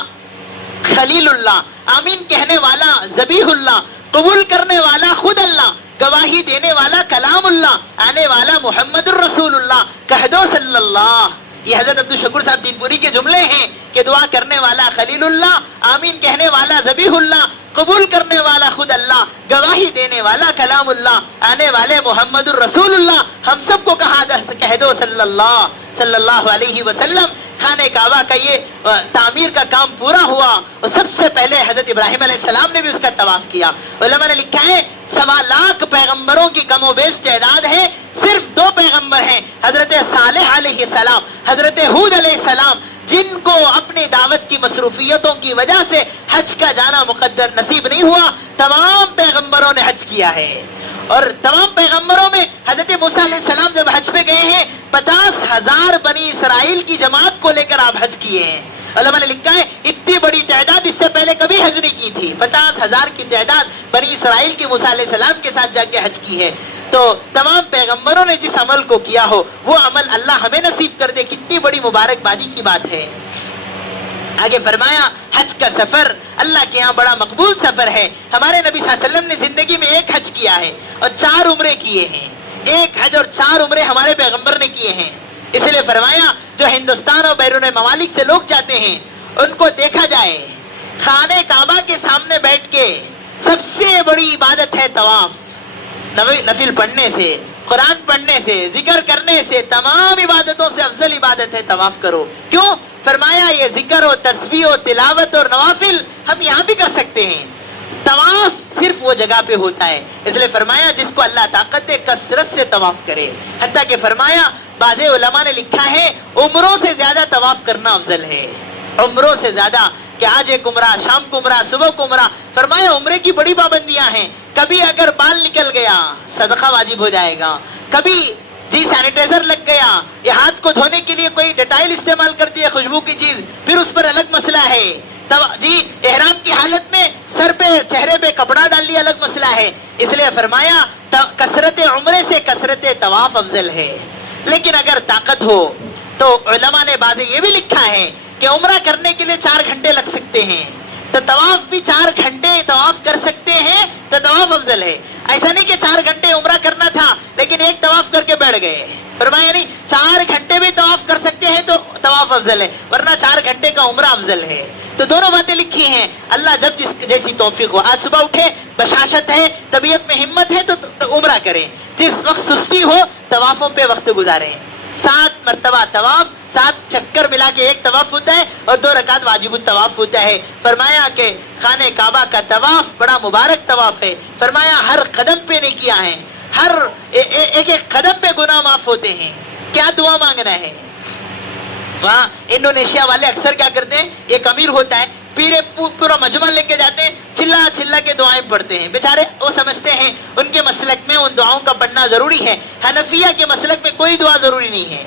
خلیل اللہ، آمین کہنے والا ذبیح اللہ، قبول کرنے والا خود اللہ، گواہی دینے والا کلام اللہ، آنے والا محمد الرسول اللہ، کہہ دو صلی اللہ. یہ حضرت عبد الشکور صاحب دین پوری کے جملے ہیں کہ دعا کرنے والا خلیل اللہ، آمین کہنے والا ذبیح اللہ، قبول کرنے والا خود اللہ، گواہی دینے والا کلام اللہ، آنے والے محمد الرسول اللہ. ہم سب کو کہا کہہ دو صلی اللہ علیہ وسلم. خانہ کعبہ کا یہ تعمیر کا کام پورا ہوا اور سب سے پہلے حضرت ابراہیم علیہ السلام نے بھی اس کا طواف کیا. علماء نے لکھا ہے 1.25 لاکھ پیغمبروں کی کم و بیش تعداد ہے, صرف 2 پیغمبر ہیں, حضرت صالح علیہ السلام, حضرت ہود علیہ السلام, جن کو اپنی دعوت کی مصروفیتوں کی وجہ سے حج کا جانا مقدر نصیب نہیں ہوا. تمام پیغمبروں نے حج کیا ہے, اور تمام پیغمبروں میں حضرت موسیٰ علیہ السلام جب حج پہ گئے ہیں 50,000 بنی اسرائیل کی جماعت کو لے کر آپ حج کیے ہیں. علماء نے لکھا ہے اتنی بڑی تعداد اس سے پہلے کبھی حج نہیں کی تھی. 50,000 کی تعداد بنی اسرائیل کی موسیٰ علیہ السلام کے ساتھ جا کے حج کی ہے. تو تمام پیغمبروں نے جس عمل کو کیا ہو وہ عمل اللہ ہمیں نصیب کر دے, کتنی بڑی مبارکبادی کی بات ہے. آگے فرمایا حج کا سفر اللہ کے یہاں بڑا مقبول سفر ہے. ہمارے نبی صلی اللہ علیہ وسلم نے زندگی میں 1 حج کیا ہے اور 4 عمرے کیے ہیں. 1 حج اور 4 عمرے ہمارے پیغمبر نے کیے ہیں. اس لیے فرمایا جو ہندوستان اور بیرون ممالک سے لوگ جاتے ہیں ان کو دیکھا جائے, خانہ کعبہ کے سامنے بیٹھ کے سب سے بڑی عبادت ہے طواف. نفل پڑھنے سے, قرآن پڑھنے سے, ذکر کرنے سے, تمام عبادتوں سے افضل عبادت ہے طواف کرو. کیوں؟ فرمایا یہ ذکر و تسبیح و تلاوت اور نوافل ہم یہاں بھی کر سکتے ہیں, طواف صرف وہ جگہ پہ ہوتا ہے. اس لیے فرمایا جس کو اللہ طاقت دے کثرت سے طواف کرے. حتیٰ کہ فرمایا بعض علماء نے لکھا ہے عمروں سے زیادہ طواف کرنا افضل ہے, عمروں سے زیادہ, کہ آج ایک عمرہ, شام کو عمرہ, صبح کو عمرہ. فرمایا عمرے کی بڑی پابندیاں ہیں. کبھی اگر بال نکل گیا صدقہ واجب ہو جائے گا, کبھی سینیٹائزر لگ گیا یا ہاتھ کو دھونے کے لیے کوئی ڈیٹائل استعمال کر دیا خوشبو کی چیز, پھر اس پر الگ مسئلہ ہے. احرام کی حالت میں سر پہ چہرے پہ کپڑا ڈال لیا الگ مسئلہ ہے. اس لیے فرمایا کثرت عمرے سے کثرت طواف افضل ہے. لیکن اگر طاقت ہو تو علماء نے بعض یہ بھی لکھا ہے کہ عمرہ کرنے کے لیے 4 گھنٹے لگ سکتے ہیں, تو طواف بھی 4 گھنٹے طواف کر سکتے ہیں تو طواف افضل ہے. ایسا نہیں کہ 4 گھنٹے عمرہ کرنا تھا لیکن ایک طواف کر کے بیٹھ گئے. فرمایا نہیں, 4 گھنٹے بھی طواف کر سکتے ہیں تو طواف افضل ہے, ورنہ 4 گھنٹے کا عمرہ افضل ہے. تو دونوں باتیں لکھی ہیں. اللہ جب جیسی توفیق ہو, آج صبح اٹھے بشاشت ہے, طبیعت میں ہمت ہے تو عمرہ کریں. جس وقت سستی ہو طوافوں پہ وقت گزاریں. 7 مرتبہ طواف, 7 چکر ملا کے ایک طواف ہوتا ہے اور 2 رکعت واجب الطواف ہوتا ہے. فرمایا کہ خانہ کعبہ کا طواف بڑا مبارک طواف ہے. فرمایا ہر قدم پہ نہیں کیا ہے, ہر ایک قدم پہ گناہ معاف ہوتے ہیں. کیا دعا مانگنا ہے؟ وہاں انڈونیشیا والے اکثر کیا کرتے ہیں, ایک امیر ہوتا ہے, پورا مجمع لے کے جاتے ہیں, چلا کے دعائیں پڑھتے ہیں. بیچارے وہ سمجھتے ہیں ان کے مسلک میں ان دعاؤں کا پڑھنا ضروری ہے. حنفیہ کے مسلک میں کوئی دعا ضروری نہیں ہے.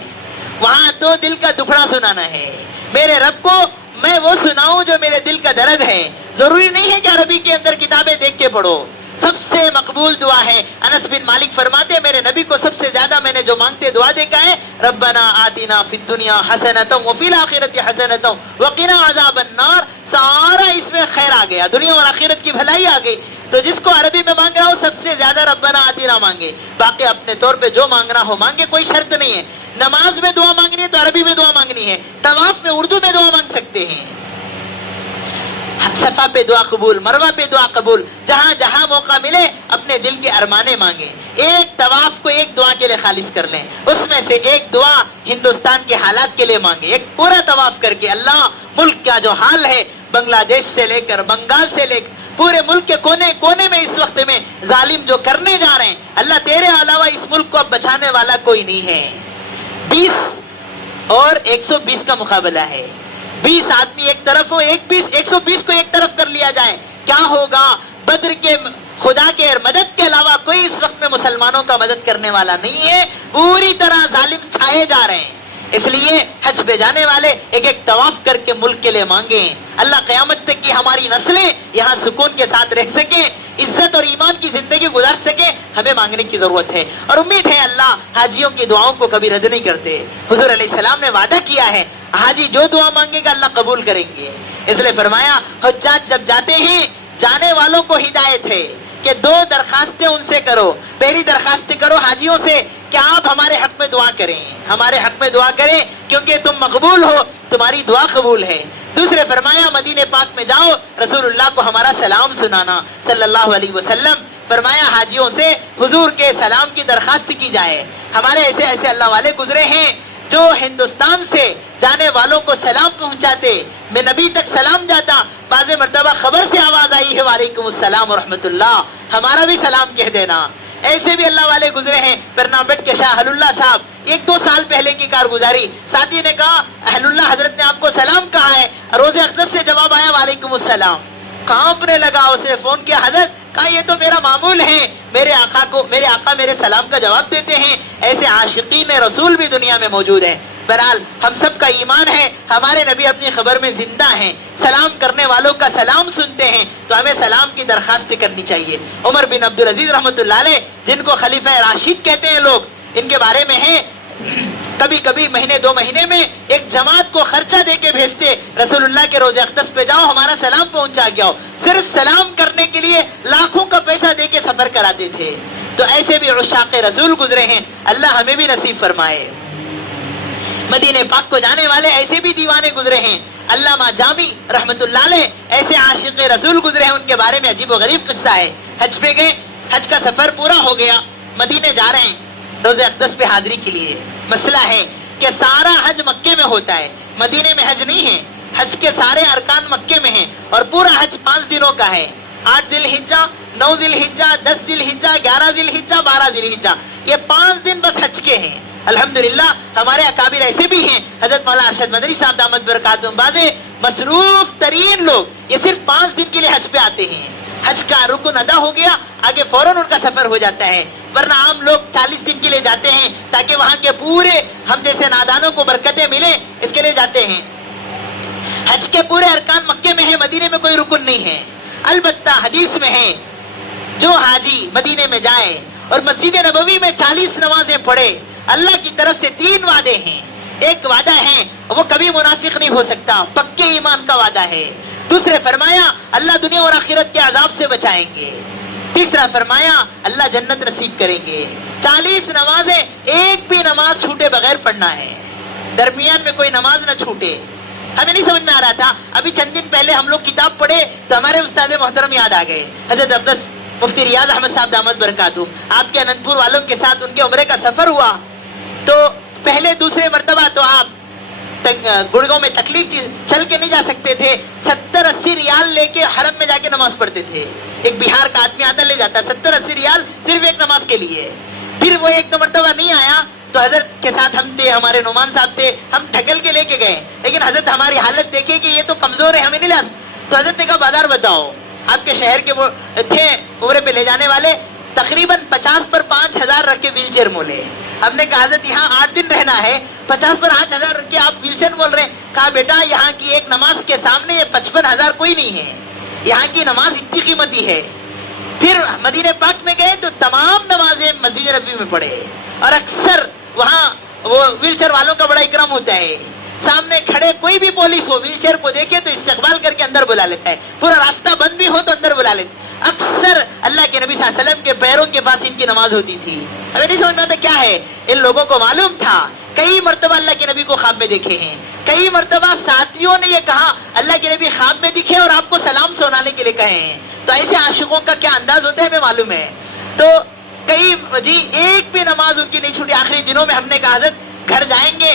وہاں تو دل کا دکھڑا سنانا ہے. میرے رب کو میں وہ سناؤں جو میرے دل کا درد ہے. ضروری نہیں ہے کہ عربی کے اندر کتابیں دیکھ کے پڑھو. سب سے مقبول دعا ہے. انس بن مالک فرماتے میرے نبی کو سب سے زیادہ میں نے جو مانگتے دعا دیکھا ہے, ربنا آتنا فی الدنیا حسنۃ وفی الآخرۃ حسنۃ وقنا عذاب النار. سارا اس میں خیر آ گیا, دنیا اور آخرت کی بھلائی آ گئی. تو جس کو عربی میں مانگ رہا ہو سب سے زیادہ ربنا آتنا مانگے, باقی اپنے طور پہ جو مانگنا ہو مانگے, کوئی شرط نہیں ہے. نماز میں دعا مانگنی ہے تو عربی میں دعا مانگنی ہے, طواف میں اردو میں دعا مانگ سکتے ہیں. صفا پہ دعا قبول, مروہ پہ دعا قبول, جہاں جہاں موقع ملے اپنے دل کے ارمانے مانگیں. ایک طواف کو ایک دعا کے لیے خالص کر لیں, اس میں سے ایک دعا ہندوستان کے حالات کے لیے مانگیں. ایک پورا طواف کر کے اللہ ملک کا جو حال ہے, بنگلہ دیش سے لے کر بنگال سے لے کر پورے ملک کے کونے کونے میں اس وقت میں ظالم جو کرنے جا رہے ہیں, اللہ تیرے علاوہ اس ملک کو اب بچانے والا کوئی نہیں ہے. 20 اور 120 کا مقابلہ ہے. 20 آدمی ایک طرف ہو, 120 کو ایک طرف کر لیا جائے, کیا ہوگا؟ بدر کے خدا کے مدد کے علاوہ کوئی اس وقت میں مسلمانوں کا مدد کرنے والا نہیں ہے. پوری طرح ظالم چھائے جا رہے ہیں. اس لیے حج پہ جانے والے ایک ایک طواف کر کے ملک کے لیے مانگیں. اللہ قیامت تک کی ہماری نسلیں یہاں سکون کے ساتھ رہ سکیں, عزت اور ایمان کی زندگی گزار سکیں. ہمیں مانگنے کی ضرورت ہے, اور امید ہے اللہ حاجیوں کی دعاؤں کو کبھی رد نہیں کرتے. حضور علیہ السلام نے وعدہ کیا ہے, حاجی جو دعا مانگے گا اللہ قبول کریں گے. اس لیے فرمایا حجاج جب جاتے ہیں جانے والوں کو ہدایت ہے کہ 2 درخواستیں ان سے کرو. پہلی درخواست کرو حاجیوں سے کہ آپ ہمارے حق میں دعا کریں, ہمارے حق میں دعا کریں کیونکہ تم مقبول ہو, تمہاری دعا قبول ہے. دوسرے فرمایا مدینہ پاک میں جاؤ, رسول اللہ کو ہمارا سلام سنانا صلی اللہ علیہ وسلم. فرمایا حاجیوں سے حضور کے سلام کی درخواست کی جائے. ہمارے ایسے اللہ والے گزرے ہیں جو ہندوستان سے جانے والوں کو سلام پہنچاتے، میں نبی تک سلام جاتا، بعض مرتبہ خبر سے آواز آئی ہے وعلیکم السلام ورحمۃ اللہ، ہمارا بھی سلام کہہ دینا۔ ایسے بھی اللہ والے گزرے ہیں۔ برنامبٹ کے شاہ اہل اللہ صاحب 1-2 سال پہلے کی کارگزاری، ساتھی نے کہا اہل اللہ حضرت نے آپ کو سلام کہا ہے، روز اقدس سے جواب آیا وعلیکم السلام۔ کانپنے لگا، اسے فون کیا، حضرت کہا یہ تو میرا معمول ہے، میرے آقا میرے سلام کا جواب دیتے ہیں۔ ایسے عاشقین رسول بھی دنیا میں موجود ہیں۔ بہرحال ہم سب کا ایمان ہے ہمارے نبی اپنی خبر میں زندہ ہیں، سلام کرنے والوں کا سلام سنتے ہیں، تو ہمیں سلام کی درخواست کرنی چاہیے۔ عمر بن عبدالعزیز رحمۃ اللہ علیہ، جن کو خلیفہ راشد کہتے ہیں لوگ، ان کے بارے میں ہے کبھی کبھی مہینے 2 مہینے میں ایک جماعت کو خرچہ دے کے بھیجتے، رسول اللہ کے روزے اقدس پہ جاؤ ہمارا سلام پہنچا کے آؤ، صرف سلام کرنے کے لیے لاکھوں کا پیسہ دے کے سفر کراتے تھے۔ تو ایسے بھی عشاق رسول گزرے ہیں، اللہ ہمیں بھی نصیب فرمائے۔ مدینہ پاک کو جانے والے ایسے بھی دیوانے گزرے ہیں، علامہ جامی رحمت اللہ علیہ ایسے عاشق رسول گزرے ہیں، ان کے بارے میں عجیب و غریب قصہ ہے۔ حج پہ گئے، حج کا سفر پورا ہو گیا، مدینے جا رہے ہیں روزے اقدس پہ حاضری کے لیے۔ مسئلہ ہے کہ سارا حج مکے میں ہوتا ہے، مدینے میں حج نہیں ہے، حج کے سارے ارکان مکے میں ہیں، اور پورا حج 5 دنوں کا ہے، 8 ذی الحجہ، 9 ذی الحجہ، 10 ذی الحجہ، 11 ذی الحجہ، 12 ذی الحجہ، یہ 5 دن بس حج کے ہیں۔ الحمدللہ ہمارے اکابر ایسے بھی ہیں، حضرت مولانا ارشد مدنی صاحب دامت برکاتہم، بعض مصروف ترین لوگ یہ صرف 5 دن کے لیے حج پہ آتے ہیں، حج کا رکن ادا ہو گیا آگے فوراً ان کا سفر ہو جاتا ہے، ورنہ عام لوگ 40 دن کے لیے جاتے ہیں تاکہ وہاں کے پورے ہم جیسے نادانوں کو برکتیں ملیں، اس کے لیے جاتے ہیں۔ حج کے پورے ارکان مکے میں ہیں، مدینے میں کوئی رکن نہیں ہے۔ البتہ حدیث میں ہے جو حاجی مدینے میں جائے اور مسجد نبوی میں 40 نمازیں پڑھے، اللہ کی طرف سے 3 وعدے ہیں۔ ایک وعدہ ہے وہ کبھی منافق نہیں ہو سکتا، پکے ایمان کا وعدہ ہے۔ دوسرے فرمایا اللہ دنیا اور آخرت کے عذاب سے بچائیں گے۔ تیسرا فرمایا اللہ جنت نصیب کریں گے۔ 40 نمازیں، ایک بھی نماز چھوٹے بغیر پڑھنا ہے، درمیان میں کوئی نماز نہ چھوٹے۔ ہمیں نہیں سمجھ میں آ رہا تھا، ابھی چند دن پہلے ہم لوگ کتاب پڑھے تو ہمارے استاد محترم یاد آ گئے، حضرت اقدس مفتی ریاض احمد صاحب دامت برکاتہم، آپ کے اننت پور والوں کے ساتھ ان کے عمرے کا سفر ہوا تو پہلے دوسرے مرتبہ تو آپ گڑگوں میں تکلیف تھی، چل کے نہیں جا سکتے تھے، 70-80 ریال لے کے حرم میں جا کے نماز پڑھتے تھے۔ ایک بہار کا آدمی آتا لے جاتا 70-80 ریال صرف ایک نماز کے لیے۔ پھر وہ 1-2 مرتبہ نہیں آیا تو حضرت کے ساتھ ہم تھے، ہمارے نعمان صاحب تھے، ہم ڈھکل کے لے کے گئے، لیکن حضرت ہماری حالت دیکھے کہ یہ تو کمزور ہے، ہمیں نہیں لا، تو حضرت نے کہا بازار بتاؤ، آپ کے شہر کے وہ تھے عمرے پہ لے جانے والے، تقریباً 50 پر 5000 رکھ کے ویل چیئر مولے۔ ہم نے کہا حضرت یہاں 8 دن رہنا ہے، 50 پر 5000 رکھ کے آپ ویل چیئر بول رہے ہیں؟ کہا بیٹا یہاں کی ایک نماز کے سامنے یہ 55,000 کوئی نہیں ہے، یہاں کی نماز اتنی قیمتی ہے۔ پھر مدینہ پاک میں گئے تو تمام نمازیں مسجد نبوی میں پڑھے، اور اکثر وہاں وہ ویل چیئر والوں کا بڑا اکرام ہوتا ہے، سامنے کھڑے کوئی بھی پولیس ہو ویل چیئر کو دیکھے تو استقبال کر کے اندر بلا لیتا ہے، پورا راستہ بند بھی ہو تو اندر بلا لیتا ہے۔ اکثر اللہ کے نبی صلی اللہ علیہ وسلم کے پیروں کے پاس ان کی نماز ہوتی تھی۔ ہمیں نہیں سمجھ میں آتا کیا ہے، ان لوگوں کو معلوم تھا، کئی مرتبہ اللہ کے نبی کو خواب میں دیکھے ہیں، کئی مرتبہ ساتھیوں نے یہ کہا اللہ کے نبی خواب میں دکھے اور آپ کو سلام سنانے کے لیے کہے ہیں، تو ایسے عاشقوں کا کیا انداز ہوتا ہے ہمیں معلوم ہے۔ تو کئی ایک بھی نماز ان کی نہیں چھوٹی۔ آخری دنوں میں ہم نے کہا حضرت گھر جائیں گے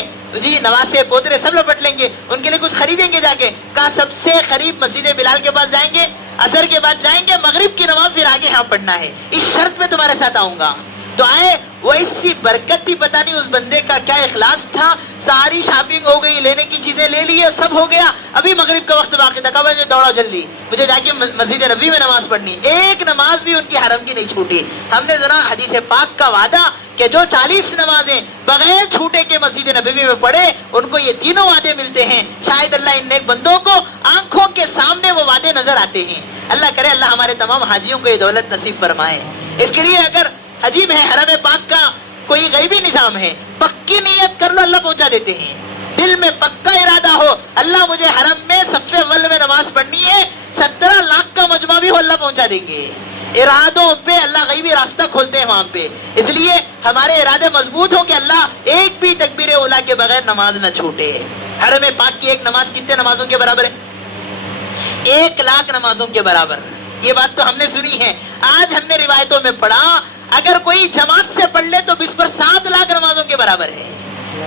نواسے پوترے سب لپٹ لیں گے، ان کے لیے کچھ خریدیں گے جا کے، کہا سب سے قریب مسجد بلال کے پاس جائیں گے، عصر کے بعد جائیں گے، مغرب کی نماز پھر آگے یہاں پڑھنا ہے، اس شرط پہ تمہارے ساتھ آؤں گا۔ تو آئے، وہ ایسی برکت تھی، پتہ نہیں اس بندے کا کیا اخلاص تھا، ساری شاپنگ ہو گئی، لینے کی چیزیں لے لی، سب ہو گیا، ابھی مغرب کا وقت باقی تھا، مجھے دوڑا جلدی، مجھے جا کے مسجد نبوی میں نماز پڑھنی، ایک نماز بھی ان کی حرم کی نہیں چھوٹی۔ ہم نے سنا حدیث پاک کا وعدہ کہ جو 40 نمازیں بغیر چھوٹے کے مسجد نبوی میں پڑھے ان کو یہ تینوں وعدے ملتے ہیں۔ شاید اللہ ان نیک بندوں کو آنکھوں کے سامنے وہ وعدے نظر آتے ہیں۔ اللہ کرے اللہ ہمارے تمام حاجیوں کو یہ دولت نصیب فرمائے۔ اس کے لیے اگر عجیب ہے، حرم پاک کا کوئی غیبی نظام ہے، پکی نیت کر لو اللہ پہنچا دیتے ہیں، دل میں پکا ارادہ ہو اللہ مجھے حرم میں صف اول میں نماز پڑھنی ہے، 17 لاکھ کا مجمع بھی ہو اللہ پہنچا دیں گے۔ ارادوں پہ اللہ غیبی راستہ کھولتے ہیں وہاں پہ، اس لیے ہمارے ارادے مضبوط ہوں کہ اللہ ایک بھی تکبیر اولا کے بغیر نماز نہ چھوٹے۔ حرم پاک کی ایک نماز کتنے نمازوں کے برابر ہے؟ 1 لاکھ نمازوں کے برابر۔ یہ بات تو ہم نے سنی ہے، آج ہم نے روایتوں میں پڑھا اگر کوئی جماعت سے پڑھ لے تو 20 پر 7 لاکھ نمازوں کے برابر ہے۔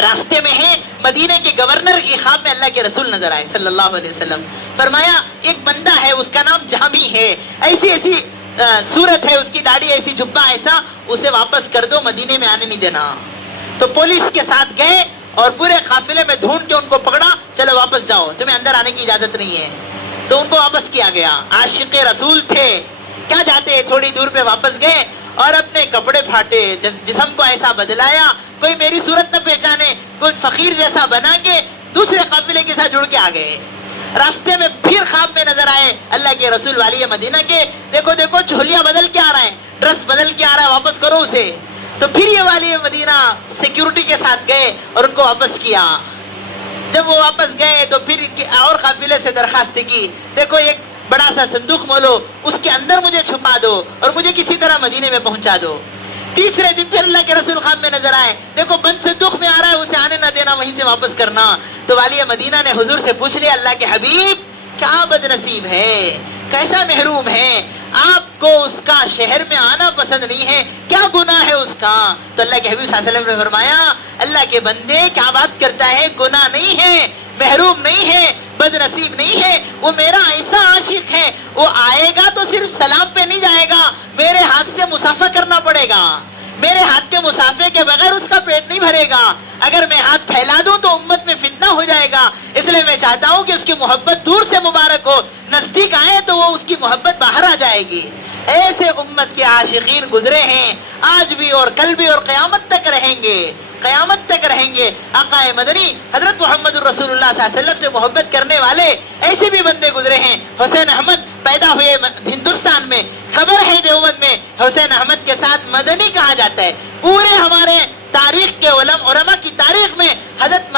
راستے میں ہیں، مدینے کے گورنر کی خواب میں اللہ کے رسول نظر آئے صلی اللہ علیہ وسلم. فرمایا ایک بندہ ہے، اس کا نام جہمی ہے، ایسی ایسی صورت ہے، اس کی داڑھی ایسی، جبہ ایسا، اسے واپس کر دو، مدینے میں آنے نہیں دینا. تو پولیس کے ساتھ گئے اور پورے قافلے میں ڈھونڈ کے ان کو پکڑا، چلو واپس جاؤ، تمہیں اندر آنے کی اجازت نہیں ہے. تو ان کو واپس کیا گیا. عاشق رسول تھے، کیا جاتے، تھوڑی دور پہ واپس گئے اور اپنے کپڑے پھاٹے، جسم کو ایسا بدلایا، کوئی میری صورت نہ پہچانے، کوئی فقیر جیسا بنا کے دوسرے قافلے کے ساتھ جڑ کے آ گئے. راستے میں پھر خواب میں نظر آئے اللہ کے رسول والی مدینہ کے، دیکھو دیکھو چولیاں بدل کے آ رہا ہے، ڈریس بدل کے آ رہا ہے، واپس کرو اسے. تو پھر یہ والی مدینہ سیکیورٹی کے ساتھ گئے اور ان کو واپس کیا. جب وہ واپس گئے تو پھر اور قافلے سے درخواست کی، دیکھو ایک بڑا سا صندوق مولو، اس کے اندر مجھے چھپا دو اور مجھے کسی طرح مدینے میں پہنچا دو. تیسرے دن پھر اللہ کے رسول خواب میں نظر آئے، دیکھو بند صندوق میں آ رہا ہے، اسے آنے نہ دینا، وہیں سے واپس کرنا. تو والی مدینہ نے حضور سے پوچھ لیا، اللہ کے حبیب کیا بد نصیب ہے، کیسا محروم ہے، آپ کو اس کا شہر میں آنا پسند نہیں ہے، کیا گناہ ہے اس کا؟ تو اللہ کے حبیب صلی اللہ علیہ وسلم نے فرمایا، اللہ کے بندے کیا بات کرتا ہے، گناہ نہیں ہے، محروم نہیں ہے، بد نصیب نہیں ہے، وہ میرا ایسا عاشق ہے، وہ آئے گا تو صرف سلام پہ نہیں جائے گا، میرے ہاتھ سے مصافحہ کرنا پڑے گا، میرے ہاتھ کے مصافحے کے بغیر اس کا پیٹ نہیں بھرے گا. اگر میں ہاتھ پھیلا دوں تو امت میں فتنہ ہو جائے گا، اس لیے میں چاہتا ہوں کہ اس کی محبت دور سے مبارک ہو، نزدیک آئے تو وہ اس کی محبت باہر آ جائے گی. ایسے امت کے عاشقین گزرے ہیں، آج بھی اور کل بھی اور قیامت تک رہیں گے، قیامت تک رہیں گے. آقا مدنی حضرت محمد الرسول اللہ صلی اللہ علیہ وسلم سے محبت کرنے والے ایسے بھی بندے گزرے ہیں. حسین احمد پیدا ہوئے ہندوستان میں، خبر ہے دیوبند میں حسین احمد کے ساتھ مدنی کہا جاتا ہے. پورے ہمارے تاریخ کے علماء کی تاریخ میں حضرت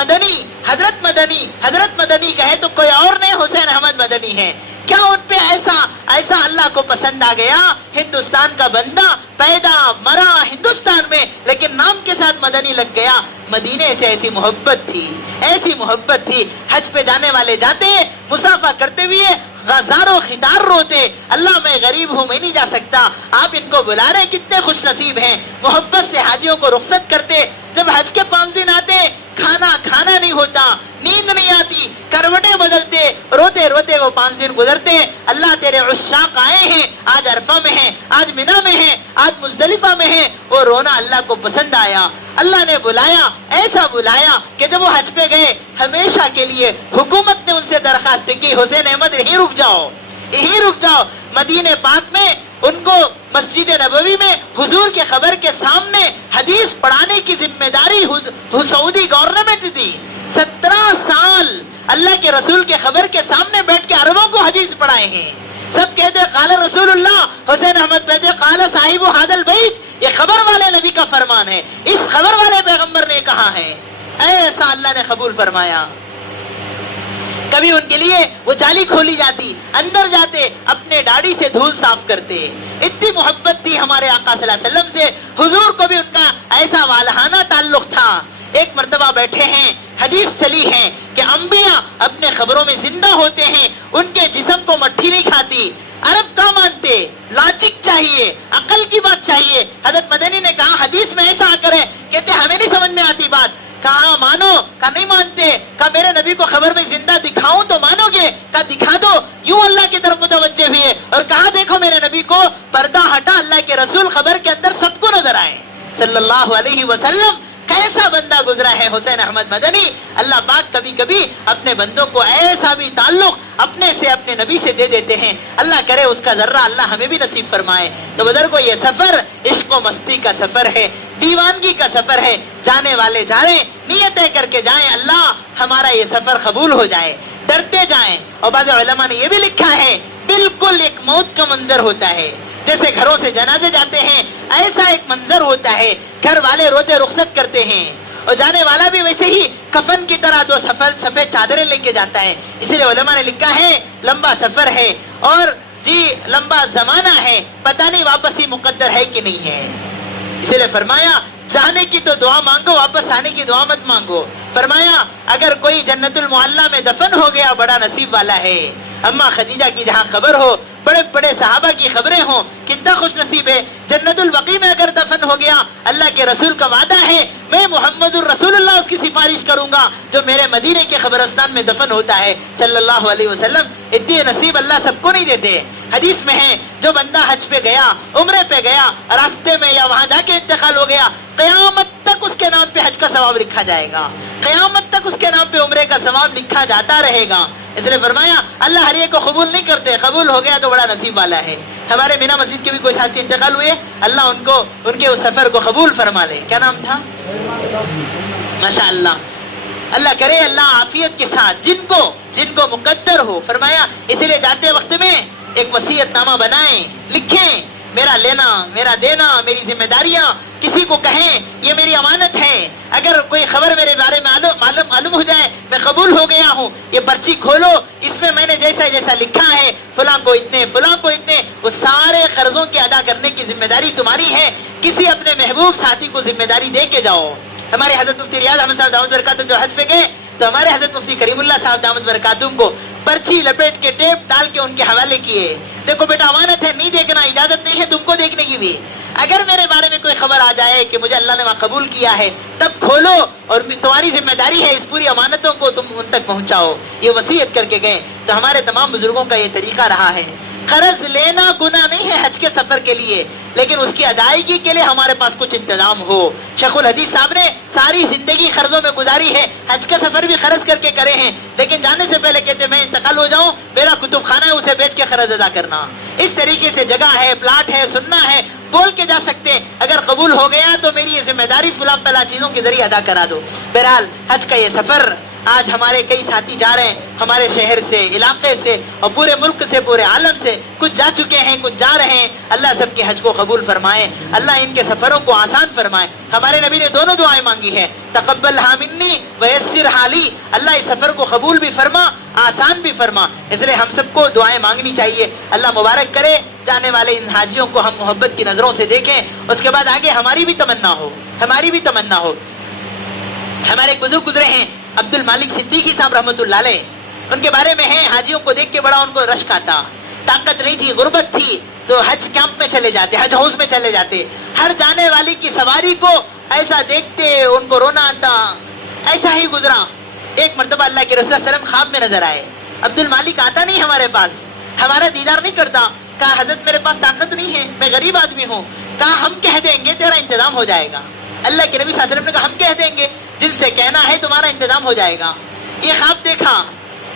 مدنی کہے تو کوئی اور نہیں، حسین احمد مدنی ہے. کیا ان پہ ایسا اللہ کو پسند آ گیا؟ ہندوستان کا بندہ پیدا مرا ہندوستان میں، لیکن نام کے ساتھ مدنی لگ گیا. مدینے سے ایسی محبت تھی. حج پہ جانے والے جاتے، مسافہ کرتے ہوئے غزاروں خطار روتے، اللہ میں غریب ہوں، میں نہیں جا سکتا. آپ ان کو بلا رہے، کتنے خوش نصیب ہیں. محبت سے حاجیوں کو رخصت کرتے. جب حج کے 5 دن آتے، کھانا نہیں ہوتا، نیند نہیں آتی، کروٹیں بدلتے، روتے روتے وہ 5 دن گزرتے. اللہ تیرے عشاق آئے ہیں، آج عرفہ میں ہیں، آج منی میں ہیں، آج مزدلفہ میں ہیں. وہ رونا اللہ کو پسند آیا. اللہ نے بلایا، ایسا بلایا کہ جب وہ حج پہ گئے، ہمیشہ کے لیے حکومت نے ان سے درخواست کی، حسین احمد یہیں رک جاؤ. مدینہ پاک میں ان کو مسجد نبوی میں حضور کے خبر کے سامنے حدیث پڑھانے کی ذمہ داری سعودی گورنمنٹ دی. 17 سال اللہ کے رسول کے خبر کے سامنے بیٹھ کے عربوں کو حدیث پڑھائے ہیں. سب کہتے قال رسول اللہ، حسین احمد کہتے قال صاحب هذا البیت، یہ خبر والے نبی کا فرمان ہے، اس خبر والے پیغمبر نے کہا ہے. ایسا اللہ نے قبول فرمایا. کبھی ان کے لیے وہ جالی کھولی جاتی، اندر جاتے، اپنے داڑھی سے دھول صاف کرتے. اتنی محبت تھی ہمارے آقا صلی اللہ علیہ وسلم سے. حضور کو بھی ان کا ایسا والہانہ تعلق تھا. ایک مرتبہ بیٹھے ہیں، حدیث چلی ہے کہ انبیاء اپنے خبروں میں زندہ ہوتے ہیں، ان کے جسم کو مٹھی نہیں کھاتی. عرب کا مانتے، لاجک چاہیے، عقل کی بات چاہیے. حضرت مدنی نے کہا حدیث میں ایسا آ کر ہے، کہتے ہمیں نہیں سمجھ میں آتی بات. کہا مانو، کہا نہیں مانتے. کہا میرے نبی کو خبر میں زندہ دکھاؤں تو مانو گے؟ کہا دکھا دو. یوں اللہ کی طرف متوجہ ہوئے اور کہا دیکھو میرے نبی کو، پردہ ہٹا، اللہ کے رسول خبر کے اندر سب کو نظر آئے صلی اللہ علیہ وسلم. کیسا بندہ گزرا ہے حسین احمد مدنی. اللہ پاک کبھی کبھی اپنے بندوں کو ایسا بھی تعلق اپنے سے، اپنے نبی سے دے دیتے ہیں. اللہ کرے اس کا ذرہ اللہ ہمیں بھی نصیب فرمائے. تو بزرگوں، یہ سفر عشق و مستی کا سفر ہے، دیوانگی کا سفر ہے. جانے والے جائیں، نیتیں کر کے جائیں، اللہ ہمارا یہ سفر قبول ہو جائے. ڈرتے جائیں. اور بعض علماء نے یہ بھی لکھا ہے، بالکل ایک موت کا منظر ہوتا ہے. جیسے گھروں سے جنازے جاتے ہیں، ایسا ایک منظر ہوتا ہے. گھر والے روتے رخصت کرتے ہیں اور جانے والا بھی ویسے ہی کفن کی طرح 2 سفید چادریں لے کے جاتا ہے. اسی لیے علماء نے لکھا ہے لمبا سفر ہے اور لمبا زمانہ ہے، پتہ نہیں واپس ہی مقدر ہے کہ نہیں ہے. اسی لیے فرمایا جانے کی تو دعا مانگو، واپس آنے کی دعا مت مانگو. فرمایا اگر کوئی جنت المعلا میں دفن ہو گیا بڑا نصیب والا ہے. اما خدیجہ کی جہاں خبر ہو، بڑے بڑے صحابہ کی خبریں ہوں کہ بندہ خوش نصیب ہے. جنت البقیع میں اگر دفن ہو گیا, اللہ کے رسول کا وعدہ ہے میں محمد الرسول اللہ اس کی سفارش کروں گا جو میرے مدینے کے قبرستان میں دفن ہوتا ہے صلی اللہ علیہ وسلم. اتنے نصیب اللہ سب کو نہیں دیتے. حدیث میں ہے جو بندہ حج پہ گیا, عمرے پہ گیا, راستے میں یا وہاں جا کے انتقال ہو گیا, قیامت تک اس کے نام پہ حج کا ثواب لکھا جائے گا, قیامت تک اس کے نام پہ عمرے کا ثواب لکھا جاتا رہے گا. اس لیے فرمایا اللہ ہر ایک کو قبول نہیں کرتے, قبول ہو گیا تو بڑا نصیب والا ہے. ہمارے مینا مسجد کے بھی کوئی ساتھی انتقال ہوئے, اللہ ان کے اس سفر کو قبول فرما لے. کیا نام تھا؟ ماشاء اللہ. اللہ کرے اللہ عافیت کے ساتھ جن کو مقدر ہو. فرمایا اسی لیے جاتے وقت میں ایک وصیت نامہ بنائیں, لکھیں میرا لینا میرا دینا, میری ذمہ داریاں, کسی کو کہیں یہ میری امانت ہے. اگر کوئی خبر میرے بارے میں معلوم ہو جائے میں قبول ہو گیا ہوں, یہ پرچی کھولو, اس میں میں نے جیسا لکھا ہے فلاں کو اتنے فلاں کو اتنے, وہ سارے قرضوں کے ادا کرنے کی ذمہ داری تمہاری ہے. کسی اپنے محبوب ساتھی کو ذمہ داری دے کے جاؤ. ہمارے حضرت مفتی ریاض احمد صاحب دامت برکاتہم جو حج پہ گئے تو ہمارے حضرت مفتی کریم اللہ صاحب دامت برکاتہم کو پرچی لپیٹ کے ٹیپ ڈال کے ان کے حوالے کیے. دیکھو بیٹا امانت ہے, نہیں دیکھنا, اجازت نہیں ہے تم کو دیکھنے کی بھی. اگر میرے بارے میں کوئی خبر آ جائے کہ مجھے اللہ نے وہاں قبول کیا ہے تب کھولو, اور تمہاری ذمہ داری ہے اس پوری امانتوں کو تم ان تک پہنچاؤ. یہ وصیت کر کے گئے. تو ہمارے تمام بزرگوں کا یہ طریقہ رہا ہے. قرض لینا گناہ نہیں ہے حج کے سفر کے لیے, لیکن اس کی ادائیگی کے لیے ہمارے پاس کچھ انتظام ہو. شیخ الحدیث صاحب نے ساری زندگی قرضوں میں گزاری ہے, حج کا سفر بھی قرض کر کے کرے ہیں, لیکن جانے سے پہلے کہتے میں انتقال ہو جاؤں, میرا کتب خانہ ہے اسے بیچ کے قرض ادا کرنا. اس طریقے سے جگہ ہے, پلاٹ ہے, سننا ہے, بول کے جا سکتے. اگر قبول ہو گیا تو میری یہ ذمہ داری فلاں فلاں چیزوں کے ذریعے ادا کرا دو. بہرحال حج کا یہ سفر آج ہمارے کئی ساتھی جا رہے ہیں, ہمارے شہر سے, علاقے سے, اور پورے ملک سے, پورے عالم سے. کچھ جا چکے ہیں, کچھ جا رہے ہیں. اللہ سب کے حج کو قبول فرمائے, اللہ ان کے سفروں کو آسان فرمائے. ہمارے نبی نے دونوں دعائیں مانگی ہیں, تقبلھا منی ویسرھا لی. اللہ اس سفر کو قبول بھی فرما, آسان بھی فرما. اس لیے ہم سب کو دعائیں مانگنی چاہیے. اللہ مبارک کرے جانے والے ان حاجیوں کو ہم محبت کی نظروں سے دیکھیں. اس کے بعد آگے ہماری بھی تمنا ہو, ہماری بھی تمنا ہو. ہمارے ایک بزرگ گزرے ہیں عبد المالک صدیقی صاحب رحمۃ اللہ علیہ, ان کے بارے میں ہے حاجیوں کو دیکھ کے بڑا ان کو رشک آتا. طاقت نہیں تھی, غربت تھی, تو حج کیمپ میں چلے جاتے, حج ہاؤس میں چلے جاتے. ہر جانے والی کی سواری کو ایسا دیکھتے ان کو رونا آتا. ایسا ہی گزرا. ایک مرتبہ اللہ کے رسول صلی اللہ علیہ وسلم خواب میں نظر آئے. عبد المالک آتا نہیں ہمارے پاس, ہمارا دیدار نہیں کرتا. کہا حضرت میرے پاس طاقت نہیں ہے, میں غریب آدمی ہوں. کہا ہم کہہ دیں گے تیرا انتظام ہو جائے گا. اللہ کے نبی صلی اللہ علیہ وسلم نے کہا ہم کہہ دیں گے, دل سے کہنا ہے تمہارا انتظام ہو جائے گا. یہ خواب دیکھا,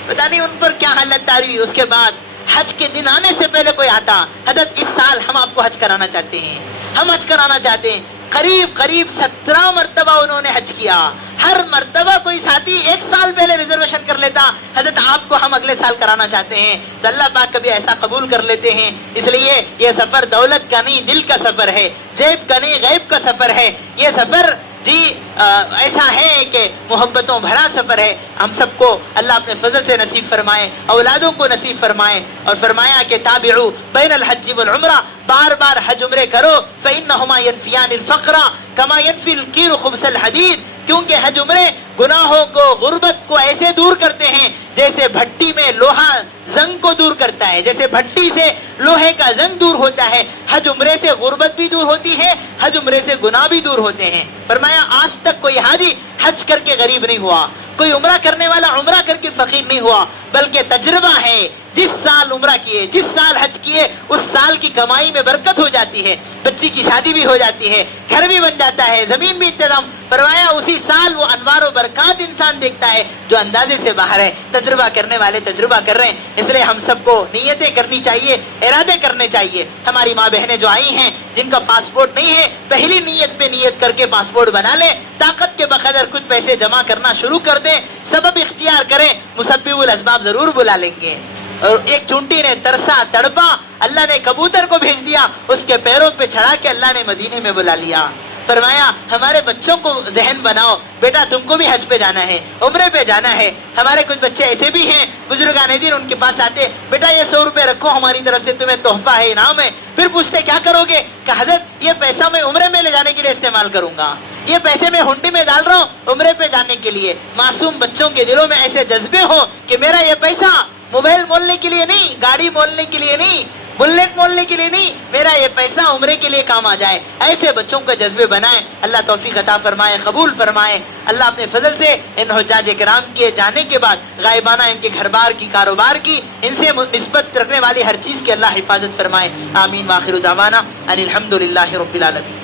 پتہ نہیں ان پر کیا حالت تاری ہوئی. اس کے بعد حج کے دن آنے سے پہلے کوئی آتا, حضرت اس سال ہم آپ کو حج کرانا چاہتے ہیں, ہم حج کرانا چاہتے ہیں. قریب 17 مرتبہ انہوں نے حج کیا. ہر مرتبہ کوئی ساتھی ایک سال پہلے ریزرویشن کر لیتا, حضرت آپ کو ہم اگلے سال کرانا چاہتے ہیں. تو اللہ پاک کبھی ایسا قبول کر لیتے ہیں. اس لیے یہ سفر دولت کا نہیں, دل کا سفر ہے, جیب کا نہیں, غیب کا سفر ہے. یہ سفر جی ایسا ہے کہ محبتوں بھرا سفر ہے. ہم سب کو اللہ اپنے فضل سے نصیب فرمائے, اولادوں کو نصیب فرمائے. اور فرمایا کہ تابعوا بین الحج والعمرہ, بار بار حج عمرے کرو. فإنہما ينفیان الفقر کما ينفی القیر خبث الحدید. کیونکہ حج عمرے گناہوں کو, غربت کو ایسے دور کرتے ہیں جیسے بھٹی میں لوہا زنگ کو دور کرتا ہے, جیسے بھٹی سے لوہے کا زنگ دور ہوتا ہے. حج عمرے سے غربت بھی دور ہوتی ہے, حج عمرے سے گناہ بھی دور ہوتے ہیں. فرمایا آج تک کوئی حاجی حج کر کے غریب نہیں ہوا, کوئی عمرہ کرنے والا عمرہ کر کے فقیر نہیں ہوا, بلکہ تجربہ ہے. جس سال عمرہ کیے, جس سال حج کیے, اس سال کی کمائی میں برکت ہو جاتی ہے, بچی کی شادی بھی ہو جاتی ہے, گھر بھی بن جاتا ہے, زمین بھی انتظام. فرمایا اسی سال وہ انوار و برکات انسان دیکھتا ہے جو اندازے سے باہر ہے. تجربہ کرنے والے تجربہ کر رہے ہیں. اس لیے ہم سب کو نیتیں کرنی چاہیے, ارادے کرنے چاہیے. ہماری ماں بہنیں جو آئی ہیں جن کا پاسپورٹ نہیں ہے, پہلی نیت پہ نیت کر کے پاسپورٹ بنا لیں. طاقت کے بقدر کچھ پیسے جمع کرنا شروع کر دیں, سبب اختیار کریں, مسبب الاسباب ضرور بلا لیں گے. اور ایک چونٹی نے ترسا تڑپا, اللہ نے کبوتر کو بھیج دیا, اس کے پیروں پہ چڑھا کے اللہ نے مدینے میں بلا لیا. فرمایا ہمارے بچوں کو ذہن بناؤ, بیٹا تم کو بھی حج پہ جانا ہے, عمرے پہ جانا ہے. ہمارے کچھ بچے ایسے بھی ہیں, بزرگان دین ان کے پاس آتے, بیٹا یہ 100 روپے رکھو, ہماری طرف سے تمہیں تحفہ ہے, انعام ہے. پھر پوچھتے کیا کرو گے, کہ حضرت یہ پیسہ میں عمرے میں لے جانے کے لیے استعمال کروں گا, یہ پیسے میں ہنڈی میں ڈال رہا ہوں عمرے پہ جانے کے لیے. معصوم بچوں کے دلوں میں ایسے جذبے ہو کہ میرا یہ پیسہ موبائل مولنے کے لیے نہیں, گاڑی مولنے کے لیے نہیں, بلیٹ مولنے کے لیے نہیں، میرا یہ پیسہ عمرے کے لیے کام آ جائے، ایسے بچوں کا جذبے بنائیں. اللہ توفیق عطا فرمائے، قبول فرمائے. اللہ اپنے فضل سے ان حجاج کرام کے جانے کے بعد غائبانہ ان کے گھر بار کی، کاروبار کی، ان سے نسبت رکھنے والی ہر چیز کی اللہ حفاظت فرمائے. آمین. وآخر دعوانا ان الحمد للہ رب العالمین.